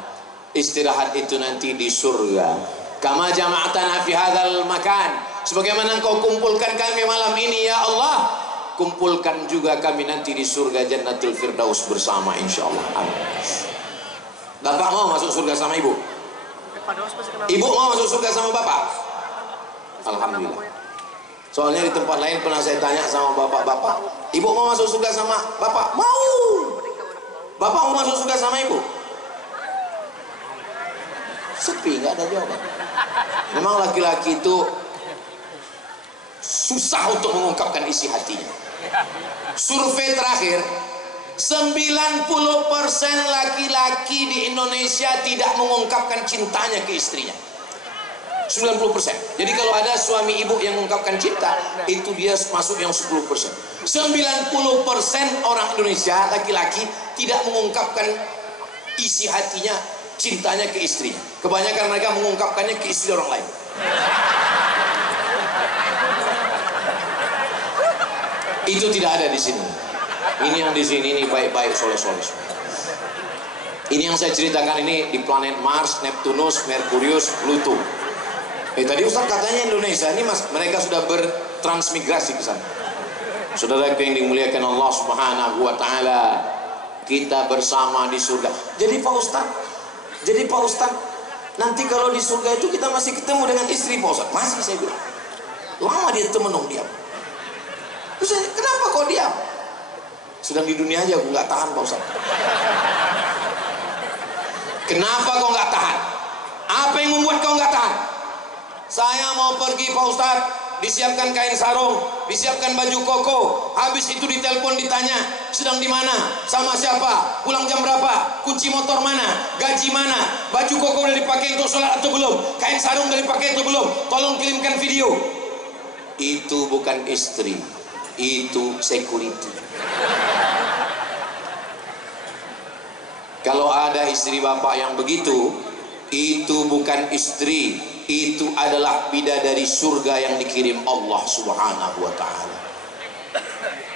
istirahat itu nanti di surga. Kama jama'atana fi hadzal makan, sebagaimana engkau kumpulkan kami malam ini ya Allah, kumpulkan juga kami nanti di surga Jannatul Firdaus bersama insyaallah. Amin. Bapak mau masuk surga sama ibu? Ibu mau masuk surga sama bapak? Alhamdulillah. Soalnya di tempat lain pernah saya tanya sama bapak-bapak, ibu mau masuk surga sama bapak? Mau. Bapak mau masuk surga sama ibu? Sepi, nggak ada jawaban. Memang laki-laki itu susah untuk mengungkapkan isi hatinya. Survei terakhir, 90% laki-laki di Indonesia tidak mengungkapkan cintanya ke istrinya. 90%. Jadi kalau ada suami ibu yang mengungkapkan cinta, itu dia masuk yang 10%. 90% orang Indonesia laki-laki tidak mengungkapkan isi hatinya, cintanya ke istrinya. Kebanyakan mereka mengungkapkannya ke istri orang lain. Itu tidak ada di sini. Ini yang di sini ini baik-baik, soleh-soleh. Ini yang saya ceritakan ini di planet Mars, Neptunus, Merkurius, Pluto. Tadi Ustaz katanya Indonesia ini mereka sudah bertransmigrasi ke sana. Saudara yang dimuliakan Allah Subhanahu wa taala, kita bersama di surga. Jadi Pak Ustaz, nanti kalau di surga itu kita masih ketemu dengan istri Pak Ustaz? Masih, saya bilang. Lama dia temenung diam. Terus kenapa kau diam? Sedang di dunia aja aku nggak tahan Pak Ustaz. Kenapa kau nggak tahan? Apa yang membuat kau nggak tahan? Saya mau pergi Pak Ustaz, disiapkan kain sarung, disiapkan baju koko, habis itu ditelepon ditanya, sedang di mana, sama siapa, pulang jam berapa, kunci motor mana, gaji mana, baju koko udah dipakai untuk sholat atau belum, kain sarung udah dipakai atau belum, tolong kirimkan video. Itu bukan istri, itu security. Kalau ada istri bapak yang begitu, itu bukan istri, itu adalah bidadari surga yang dikirim Allah Subhanahu wa taala.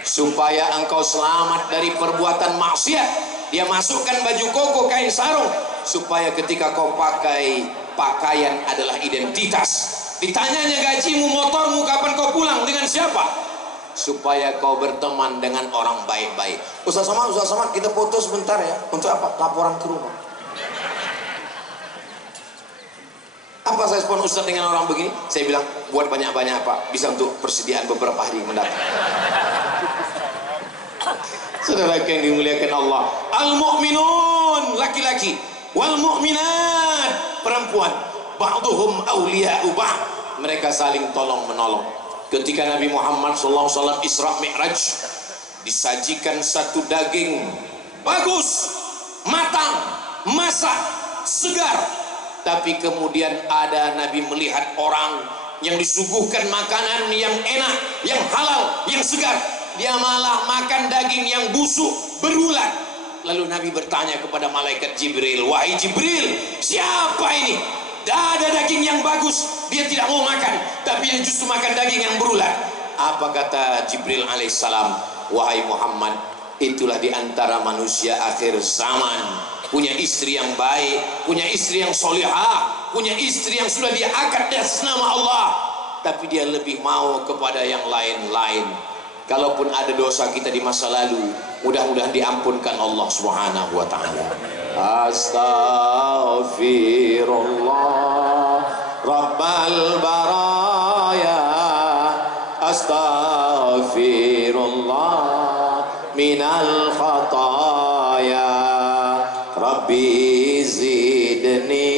Supaya engkau selamat dari perbuatan maksiat, dia masukkan baju koko, kain sarung, supaya ketika kau pakai pakaian adalah identitas. Ditanyanya gajimu, motormu, kapan kau pulang, dengan siapa? Supaya kau berteman dengan orang baik-baik. Ustaz Somad, kita foto sebentar ya. Untuk apa? Laporan ke rumah. Apa saya respon Ustaz dengan orang begini? Saya bilang, buat banyak-banyak Pak, bisa untuk persediaan beberapa hari mendatang. Saudara yang dimuliakan Allah, al-mu'minun laki-laki, wal mu'minat perempuan, ba'duhum awliya'u ba'd, mereka saling tolong menolong. Ketika Nabi Muhammad SAW Isra Mi'raj, disajikan satu daging bagus, matang, masak, segar. Tapi kemudian ada Nabi melihat orang yang disuguhkan makanan yang enak, yang halal, yang segar, dia malah makan daging yang busuk, berulat. Lalu Nabi bertanya kepada malaikat Jibril, wahai Jibril, siapa ini? Dah ada daging yang bagus, dia tidak mau makan, tapi dia justru makan daging yang berulat. Apa kata Jibril alaihissalam? Wahai Muhammad, itulah diantara manusia akhir zaman, punya istri yang baik, punya istri yang solihah, punya istri yang sudah dia akad atas nama Allah, tapi dia lebih mau kepada yang lain-lain. Kalaupun ada dosa kita di masa lalu, mudah-mudahan diampunkan Allah Subhanahu wa taala. Astaghfirullah Rabbal baraya, astaghfirullah minal khataya, Rabbi zidni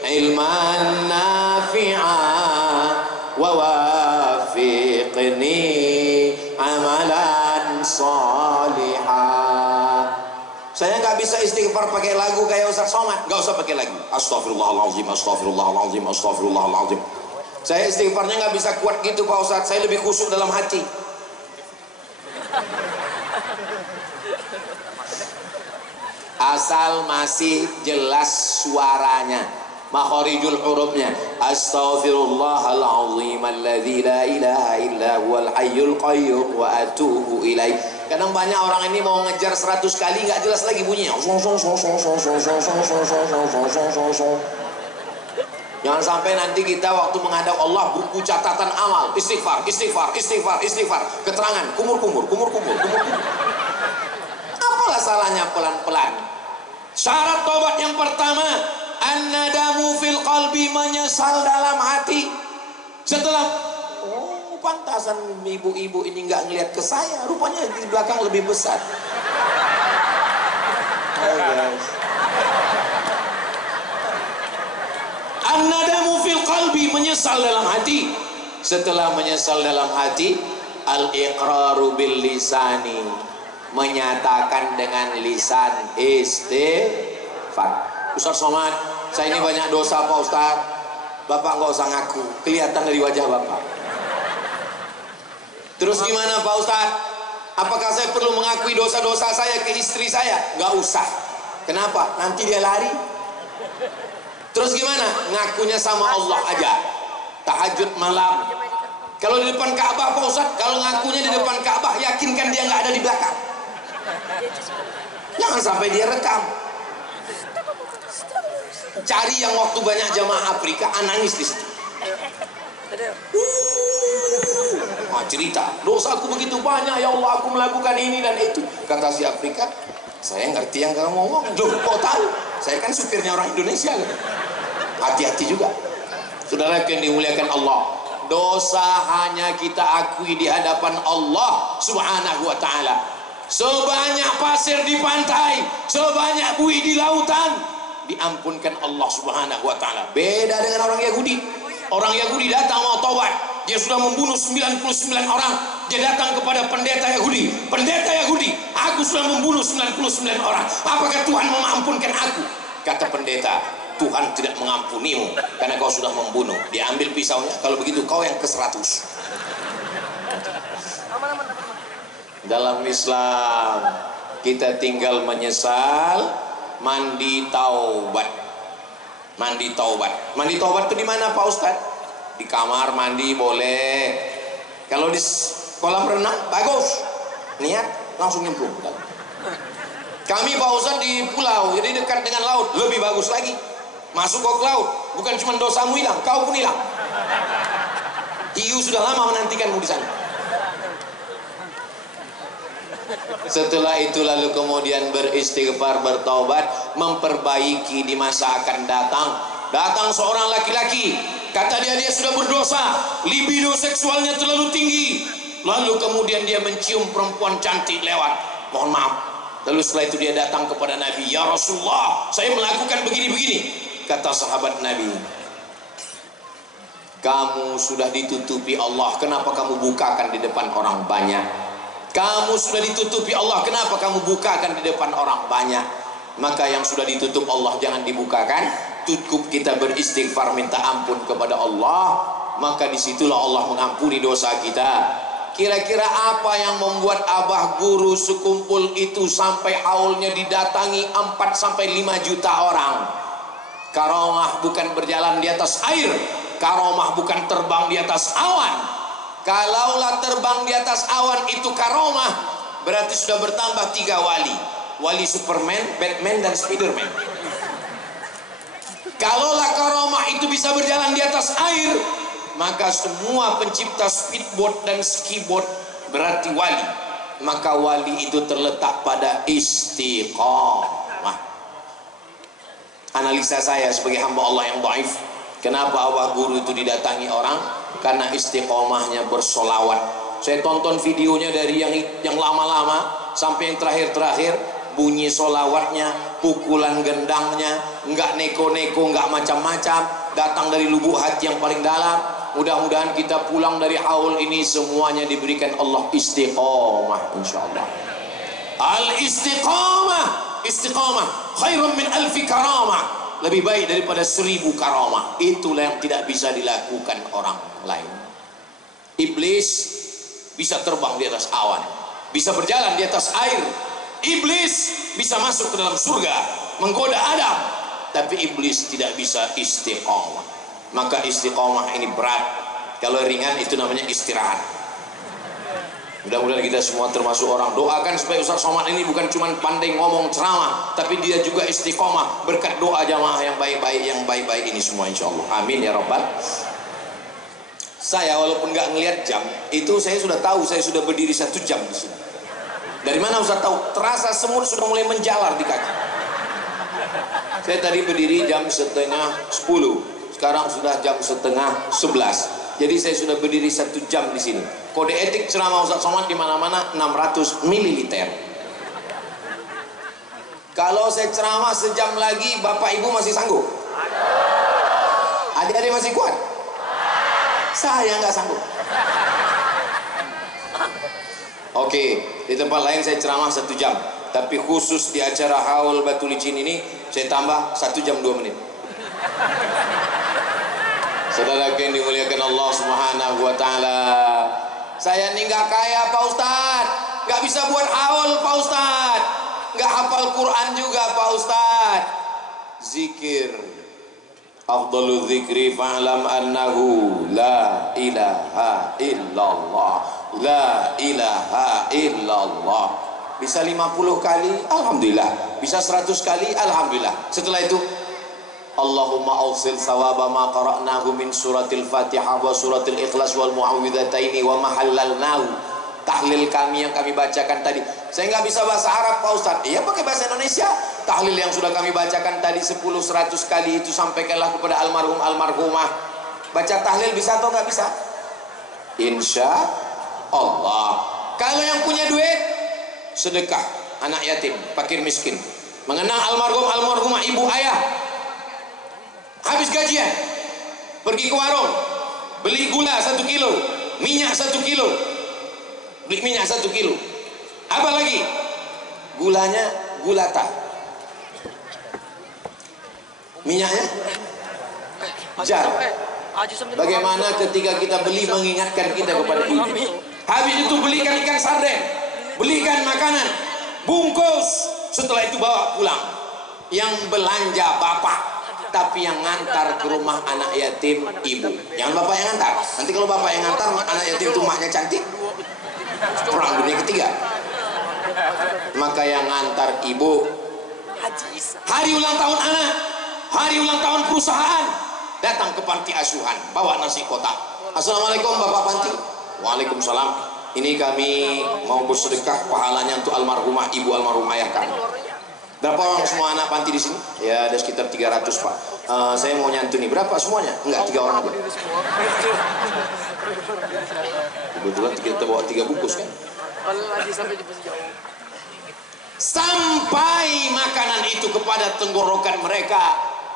ilman nafi'a wa wafiqni amalan salihah. Saya nggak bisa istighfar pakai lagu kayak Ustaz Somad, nggak usah pakai lagu. Astagfirullahaladzim, astagfirullahaladzim, astagfirullahaladzim. Saya istighfarnya nggak bisa kuat gitu Pak Ustaz, saya lebih khusyuk dalam hati. Asal masih jelas suaranya, makharijul hurufnya. Astaghfirullahaladzim alladzi la ilaha illa huwal hayyul qayyum wa atubu ilaih. Kadang banyak orang ini mau ngejar 100 kali nggak jelas lagi bunyinya. Jangan sampai nanti kita waktu menghadap Allah buku catatan amal, istighfar, istighfar, istighfar, istighfar, keterangan, kumur. Apalah salahnya pelan-pelan. Syarat tobat yang pertama, an-nadamu fil qalbi, menyesal dalam hati. Setelah pantasan ibu-ibu ini nggak ngelihat ke saya, rupanya di belakang lebih besar. Hai guys. An-nadamu fil qalbi, menyesal dalam hati. Setelah menyesal dalam hati, al-iqraru bil lisani, menyatakan dengan lisan istighfar. Ustaz Somad, saya ini banyak dosa Pak Ustaz. Bapak nggak usah ngaku, kelihatan dari wajah Bapak. Terus gimana Pak Ustaz? Apakah saya perlu mengakui dosa-dosa saya ke istri saya? Nggak usah. Kenapa? Nanti dia lari. Terus gimana? Ngakunya sama Allah aja. Tahajud malam. Kalau di depan Ka'bah Pak Ustaz, kalau ngakunya di depan Ka'bah, yakinkan dia nggak ada di belakang. Jangan sampai dia rekam. Cari yang waktu banyak jamaah Afrika, nangis di situ. Cerita, dosaku begitu banyak ya Allah, aku melakukan ini dan itu. Kata si Afrika, saya ngerti yang kamu ngomong. Loh, kok tahu? Saya kan supirnya orang Indonesia. Hati-hati juga. Saudara yang dimuliakan Allah, dosa hanya kita akui di hadapan Allah Subhanahu wa taala. Sebanyak pasir di pantai, sebanyak buih di lautan, diampunkan Allah Subhanahu wa taala. Beda dengan orang Yahudi. Orang Yahudi datang mau taubat, dia sudah membunuh 99 orang. Dia datang kepada pendeta Yahudi. Pendeta Yahudi, aku sudah membunuh 99 orang. Apakah Tuhan mengampunkan aku? Kata pendeta, Tuhan tidak mengampunimu karena kau sudah membunuh. Diambil pisaunya, kalau begitu kau yang ke-100. Dalam Islam kita tinggal menyesal, mandi taubat. Mandi taubat. Mandi taubat itu di mana Pak Ustaz? Di kamar mandi boleh. Kalau di kolam renang bagus. Niat langsung nyemplung. Kami Pak Ustaz di pulau, jadi dekat dengan laut, lebih bagus lagi. Masuk ke laut, bukan cuma dosamu hilang, kau pun hilang. Hiu sudah lama menantikanmu di sana. Setelah itu lalu kemudian beristighfar, bertaubat, memperbaiki di masa akan datang. Datang seorang laki-laki, kata dia sudah berdosa, libido seksualnya terlalu tinggi. Lalu kemudian dia mencium perempuan cantik lewat. Mohon maaf. Lalu setelah itu dia datang kepada Nabi, ya Rasulullah, saya melakukan begini-begini. Kata sahabat Nabi, kamu sudah ditutupi Allah, kenapa kamu bukakan di depan orang banyak? Kamu sudah ditutupi Allah, kenapa kamu bukakan di depan orang banyak? Maka yang sudah ditutup Allah jangan dibukakan. Cukup kita beristighfar, minta ampun kepada Allah. maka disitulah Allah mengampuni dosa kita. Kira-kira apa yang membuat abah guru sekumpul itu sampai haulnya didatangi 4 sampai 5 juta orang? Karomah bukan berjalan di atas air, karomah bukan terbang di atas awan. Kalaulah terbang di atas awan itu karomah, berarti sudah bertambah 3 wali. Wali Superman, Batman, dan Spiderman. Kalaulah karomah itu bisa berjalan di atas air, maka semua pencipta speedboat dan skiboat berarti wali. Maka wali itu terletak pada istiqamah. Analisa saya sebagai hamba Allah yang dhaif, kenapa abah guru itu didatangi orang? Karena istiqomahnya bersolawat. Saya tonton videonya dari yang lama-lama sampai yang terakhir-terakhir, bunyi solawatnya, pukulan gendangnya, nggak neko-neko, nggak macam-macam, datang dari lubuk hati yang paling dalam. Mudah-mudahan kita pulang dari haul ini semuanya diberikan Allah istiqomah, insyaallah. Al istiqomah, istiqomah khairun min alfi karamah, lebih baik daripada 1000 karamah. Itulah yang tidak bisa dilakukan orang lain. Iblis bisa terbang di atas awan, bisa berjalan di atas air. Iblis bisa masuk ke dalam surga menggoda Adam, tapi iblis tidak bisa istiqomah. Maka istiqomah ini berat. Kalau ringan itu namanya istirahat. Mudah-mudahan kita semua termasuk orang. Doakan supaya Ustaz Somad ini bukan cuma pandai ngomong ceramah, tapi dia juga istiqomah berkat doa jamaah yang baik-baik ini semua, insyaallah. Amin ya rabbal. Saya walaupun nggak ngelihat jam, itu saya sudah tahu saya sudah berdiri 1 jam di sini. Dari mana Ustaz tahu? Terasa semut sudah mulai menjalar di kaki. Saya tadi berdiri jam setengah 10, sekarang sudah jam setengah 11. Jadi saya sudah berdiri 1 jam di sini. Kode etik ceramah Ustaz Somad di mana-mana 600 ml. Kalau saya ceramah sejam lagi, Bapak Ibu masih sanggup? Adik-adik masih kuat? Saya nggak sanggup. Oke, di tempat lain saya ceramah 1 jam, tapi khusus di acara haul Batu Licin ini saya tambah 1 jam 2 menit. Saudara yang dimuliakan Allah Subhanahu wa taala, saya ini nggak kaya Pak Ustad, nggak bisa buat haul Pak Ustad, nggak hafal Quran juga Pak Ustad. Zikir, afdalu dzikri fa'lam annahu la ilaha illallah, la ilaha illallah. Bisa 50 kali alhamdulillah, bisa 100 kali alhamdulillah. Setelah itu Allahumma awsil sawaba ma qara'nahu min suratil Fatihah wa suratil Ikhlas wal mu'awwidhataini wa ma halalnahu. Tahlil kami yang kami bacakan tadi, saya nggak bisa bahasa Arab Pak Ustaz, iya pakai bahasa Indonesia. Tahlil yang sudah kami bacakan tadi 10-100 kali itu sampaikanlah kepada almarhum almarhumah. Baca tahlil bisa atau nggak bisa? Insya Allah. Kalau yang punya duit, sedekah anak yatim, fakir miskin, mengenang almarhum almarhumah ibu ayah. Habis gajian, pergi ke warung, beli gula 1 kilo, minyak 1 kilo, beli minyak 1 kilo. Apa lagi? Gulanya gulata, minyaknya jar. Bagaimana ketika kita beli mengingatkan kita kepada itu. Habis itu belikan ikan sarden, belikan makanan, bungkus. Setelah itu bawa pulang. Yang belanja bapak, tapi yang ngantar ke rumah anak yatim ibu. Jangan bapak yang ngantar. Nanti kalau bapak yang ngantar, anak yatim itu maknya cantik, perang dunia ketiga. Maka yang ngantar ibu, hari ulang tahun anak, hari ulang tahun perusahaan, datang ke panti asuhan, bawa nasi kotak. Assalamualaikum Bapak Panti. Waalaikumsalam. Ini kami mau bersedekah pahalanya untuk almarhumah ibu almarhum ayah kami. Berapa orang semua anak panti di sini? Ya ada sekitar 300 Pak. Saya mau nyantuni. Berapa semuanya? Enggak, 3 orang aja. Kebetulan kita bawa 3 bungkus kan? Sampai makanan itu kepada tenggorokan mereka,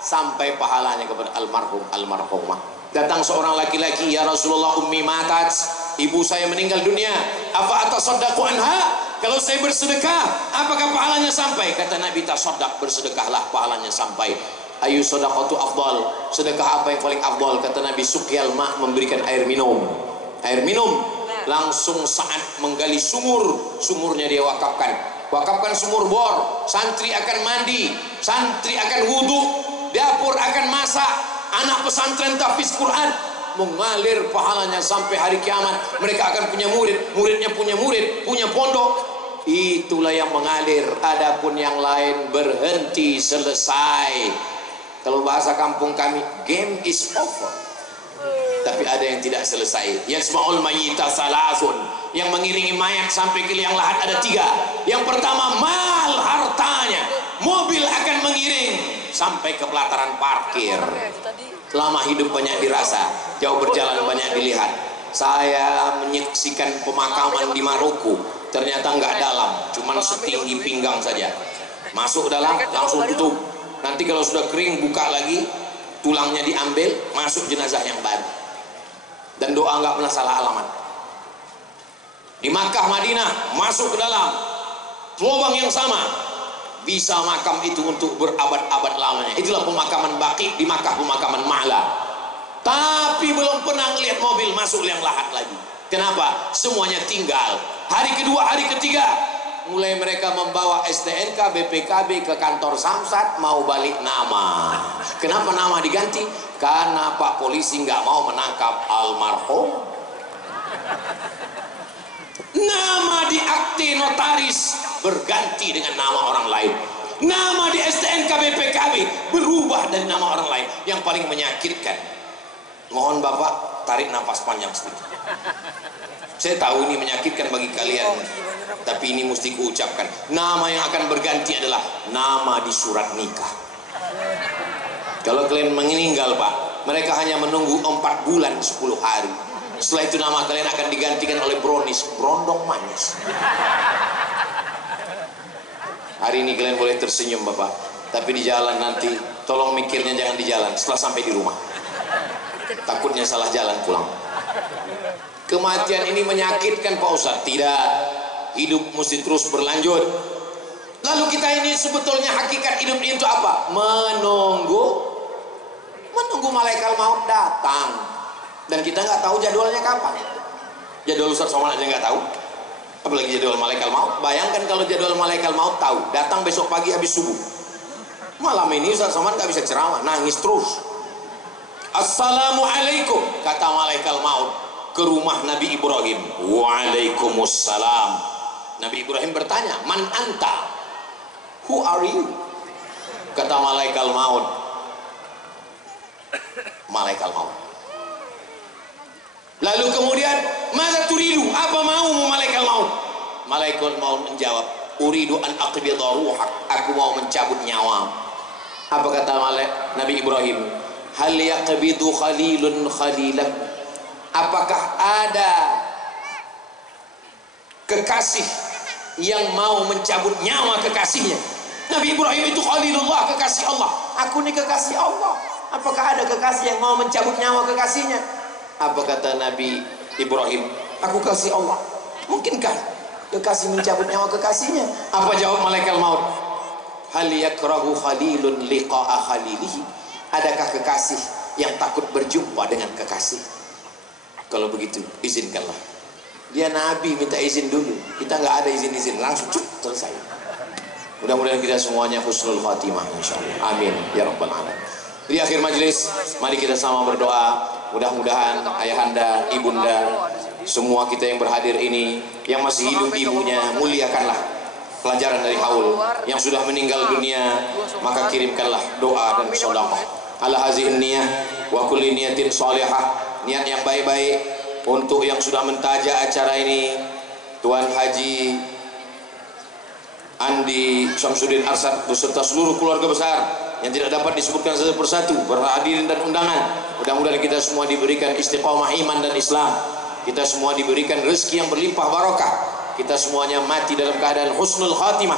sampai pahalanya kepada almarhum almarhumah. Datang seorang laki-laki, ya Rasulullah, ummi matat, ibu saya meninggal dunia, apa atasaddaqu anha? Kalau saya bersedekah, apakah pahalanya sampai? Kata Nabi, tasaddaq, bersedekahlah, pahalanya sampai. Ayu sadaqatu afdal, sedekah apa yang paling afdal? Kata Nabi, suqyal ma', memberikan air minum. Air minum. Langsung saat menggali sumur, sumurnya dia wakafkan sumur bor. Santri akan mandi, santri akan wudu, dapur akan masak, anak pesantren tahfiz Quran, mengalir pahalanya sampai hari kiamat. Mereka akan punya murid, muridnya punya murid, punya pondok. Itulah yang mengalir. Adapun yang lain berhenti, selesai. Kalau bahasa kampung kami, game is over. Tapi ada yang tidak selesai. Yasma'ul mayyita salasun, yang mengiringi mayat sampai ke liang lahat ada 3. Yang pertama, mal, hartanya. Mobil akan mengiring sampai ke pelataran parkir. Lama hidup banyak dirasa, jauh berjalan banyak dilihat. Saya menyaksikan pemakaman di Maroko, ternyata nggak dalam, cuman setinggi pinggang saja. Masuk dalam, langsung tutup. Nanti kalau sudah kering, buka lagi, tulangnya diambil, masuk jenazah yang baru. Dan doa nggak pernah salah alamat. Di Makkah, Madinah, masuk ke dalam lubang yang sama, bisa makam itu untuk berabad-abad lamanya. Itulah pemakaman Baqi di Makkah, pemakaman Ma'la. Tapi belum pernah lihat mobil masuk liang lahat lagi. Kenapa? Semuanya tinggal. Hari kedua, hari ketiga, mulai mereka membawa STNK, BPKB ke kantor Samsat, mau balik nama. Kenapa nama diganti? Karena Pak Polisi nggak mau menangkap almarhum. Nama di akte notaris berganti dengan nama orang lain. Nama di STNK, BPKB berubah dari nama orang lain. Yang paling menyakitkan, mohon Bapak tarik nafas panjang sedikit. Saya tahu ini menyakitkan bagi kalian, tapi ini mesti kuucapkan. Nama yang akan berganti adalah nama di surat nikah. Kalau kalian meninggal, Pak, mereka hanya menunggu 4 bulan 10 hari. Setelah itu nama kalian akan digantikan oleh Bronis, Brondong Manis. Hari ini kalian boleh tersenyum, Bapak, tapi di jalan nanti tolong mikirnya jangan di jalan, setelah sampai di rumah. Takutnya salah jalan pulang. Kematian ini menyakitkan, Pak Ustaz. Tidak, hidup mesti terus berlanjut. Lalu kita ini sebetulnya hakikat hidup ini itu apa? Menunggu malaikat maut datang. Dan kita nggak tahu jadwalnya kapan. Jadwal Ustaz Somad aja nggak tahu, apalagi jadwal malaikat maut. Bayangkan kalau jadwal malaikat maut tahu, datang besok pagi habis subuh. Malam ini Ustaz Somad nggak bisa ceramah, nangis terus. Assalamualaikum, kata malaikat maut ke rumah Nabi Ibrahim. Waalaikumsalam. Nabi Ibrahim bertanya, man anta? Who are you? Kata malaikat maut. Malaikat maut. Lalu kemudian, maka turidu, apa maumu malaikat maut? Malaikat maut menjawab, uridu an aqbida ruhak, aku mau mencabut nyawa. Apa kata Nabi Ibrahim? Hal yaqbidu khalilun khalilan, apakah ada kekasih yang mau mencabut nyawa kekasihnya? Nabi Ibrahim itu khalilullah, kekasih Allah. Aku ini kekasih Allah, apakah ada kekasih yang mau mencabut nyawa kekasihnya? Apa kata Nabi Ibrahim? Aku kasih Allah, mungkinkah kekasih mencabut nyawa kekasihnya? Apa jawab malaikat maut? Hal yakrahu khalilun liqa'a khalilihi, adakah kekasih yang takut berjumpa dengan kekasih? Kalau begitu, izinkanlah. Dia Nabi minta izin dulu, kita nggak ada izin-izin, langsung selesai. Mudah-mudahan kita semuanya husnul khatimah, insyaallah. Amin ya rabbal alamin. Di akhir majelis, mari kita sama berdoa. Mudah-mudahan ayahanda, ibunda, semua kita yang berhadir ini, yang masih hidup ibunya, muliakanlah pelajaran dari haul. Yang sudah meninggal dunia, maka kirimkanlah doa dan sedekah. Ala hazihin niyah wa kulli niyatin shalihah, niat yang baik-baik untuk yang sudah mentaja acara ini, Tuan Haji Andi Syamsuddin Arsad beserta seluruh keluarga besar yang tidak dapat disebutkan satu persatu, berhadirin dan undangan. Mudah-mudahan kita semua diberikan istiqomah iman dan Islam, kita semua diberikan rezeki yang berlimpah barokah, kita semuanya mati dalam keadaan husnul khatimah,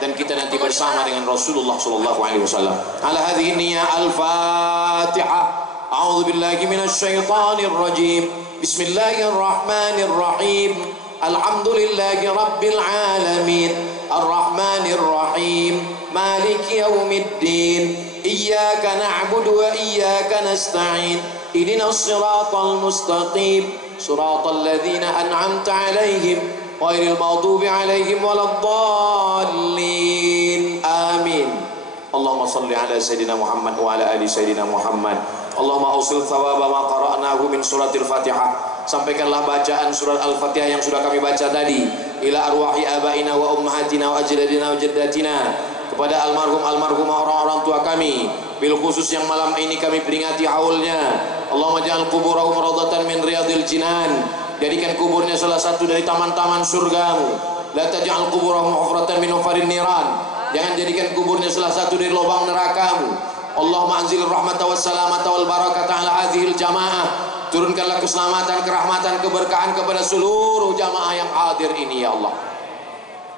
dan kita nanti bersama dengan Rasulullah sallallahu alaihi wasallam. Ala hadhihi niyyah al-Fatihah. A'udzu billahi minasy syaithanir rajim. Bismillahirrahmanirrahim. Alhamdulillahi rabbil alamin. Ar-Rahmanir Rahim. Maliki yaumiddin. Iyyaka na'budu wa iyyaka nasta'in. Ihdinas siratal mustaqim. Siratal ladzina an'amta 'alaihim ghairil maghdubi 'alaihim waladdallin. Amin. Allahumma salli ala Sayyidina Muhammad wa ala ali Sayyidina Muhammad. Allahumma awsil thawaba ma qara'nahu min suratil Fatihah. Sampaikanlah bacaan surat Al-Fatihah yang sudah kami baca tadi ila arwahi abaina wa ummahatina wa ajdadina wa jaddatina, kepada almarhumah orang-orang tua kami, bil khusus yang malam ini kami peringati haulnya. Allahumma ja'al kuburahum rawdatan min riyadil jinan. Jadikan kuburnya salah satu dari taman-taman surgamu. La taj'al kuburahum hufratan min hufarin niran. Jangan jadikan kuburnya salah satu dari lubang nerakamu. Allahumma anzil rahmata was salamata wal barakata ala hadhil jamaah. Turunkanlah keselamatan, kerahmatan, keberkahan kepada seluruh jamaah yang hadir ini ya Allah.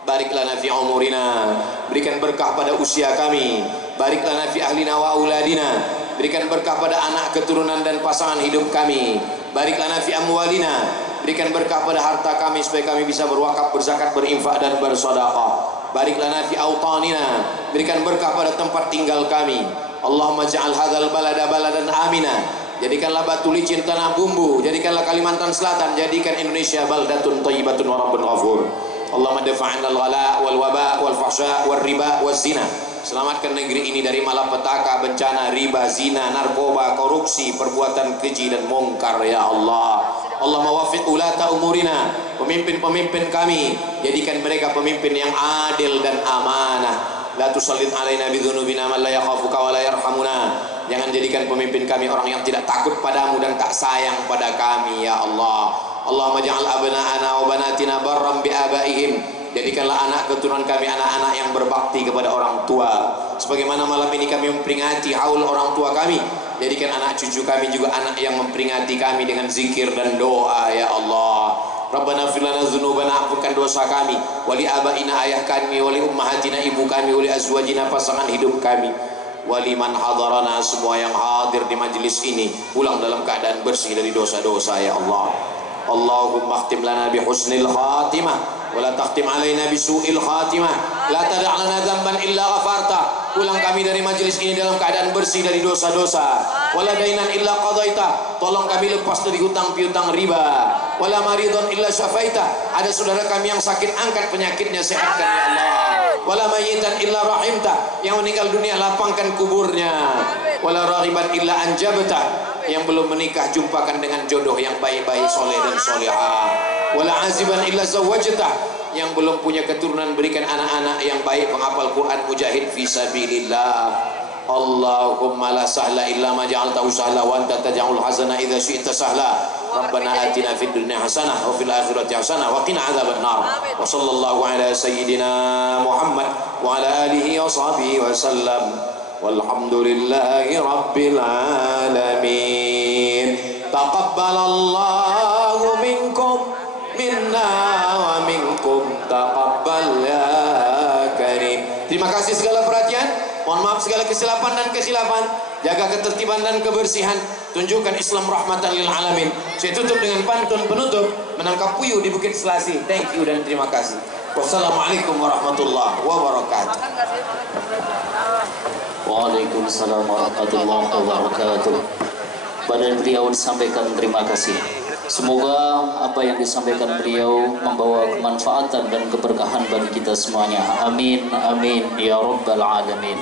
Barik lana fi umurina, berikan berkah pada usia kami. Barik lana fi ahlina wa auladina, berikan berkah pada anak, keturunan dan pasangan hidup kami. Barik lana fi amwalina, berikan berkah pada harta kami supaya kami bisa berwakaf, berzakat, berinfak dan bersedekah. Barik lana fi autanina, berikan berkah pada tempat tinggal kami. Allahumma ja'al hadzal balada baladan amina. Jadikanlah Batu Licin tanah bumbu, jadikanlah Kalimantan Selatan, jadikan Indonesia baldatun thayyibatun wa rabbun ghafur. Allahumma dafa'na al-ghala wal waba wal fahsya wal riba waz zina. Selamatkan negeri ini dari malapetaka, bencana, riba, zina, narkoba, korupsi, perbuatan keji dan mungkar ya Allah. Allahumma waffiq ulata umurina, pemimpin-pemimpin kami, jadikan mereka pemimpin yang adil dan amanah. La tusallit alaina bidzunubina man la yakhafuka wa la yarhamuna. Jangan jadikan pemimpin kami orang yang tidak takut padamu dan tak sayang pada kami ya Allah. Allahumma ja'al abna'ana wa banatina barram bi abaihim. Jadikanlah anak keturunan kami anak-anak yang berbakti kepada orang tua. Sebagaimana malam ini kami memperingati haul orang tua kami, jadikan anak cucu kami juga anak yang memperingati kami dengan zikir dan doa ya Allah. Rabbana fir lana dzunubana, ampunkan dosa kami, wali abaina ayah kami, wali ummahatina ibu kami, wali azwajina pasangan hidup kami, wali man hadarana, semua yang hadir di majelis ini pulang dalam keadaan bersih dari dosa-dosa ya Allah. Allahumma khtim lana bi husnil khatimah wa la takhtim alaina bi su'il khatimah. La tada' lana dzamban illa ghafarta. Pulang kami dari majelis ini dalam keadaan bersih dari dosa-dosa. Wala dainan illa qadaita. Tolong kami lepas dari hutang piutang riba. Wala maridun illa syafaita. Ada saudara kami yang sakit, angkat penyakitnya, sehatkan ya Allah. Wala mayyitan illa rahimta. Yang meninggal dunia lapangkan kuburnya. Wala raghiban illa anjabta. Yang belum menikah jumpakan dengan jodoh yang baik-baik, soleh dan solehah. Wala aziban illa zawwajta. Yang belum punya keturunan berikan anak-anak yang baik, penghafal Quran, mujahid fi sabilillah. Allahumma la sahla illa ma ja'altahu sahla wa anta taj'alul hazana idza syi'ta sahla. Rabbana atina fid dunya hasanah wa fil akhirati hasanah wa qina adzaban nar. Wa sallallahu ala sayyidina Muhammad wa ala alihi wa sahbihi wa sallam. Walhamdulillahi rabbil alamin. Taqabbalallahu minkum minna wa minkum taqabbal ya karim. Terima kasih segala perhatian. Mohon maaf segala kesilapan dan kesilapan. Jaga ketertiban dan kebersihan. Tunjukkan Islam rahmatan lil alamin. Saya tutup dengan pantun penutup menangkap puyuh di Bukit Selasi. Thank you dan terima kasih. Wassalamualaikum warahmatullahi wabarakatuh. Waalaikumsalam warahmatullahi wabarakatuh. Pada beliau disampaikan terima kasih. Semoga apa yang disampaikan beliau membawa kemanfaatan dan keberkahan bagi kita semuanya. Amin, amin, ya rabbal alamin.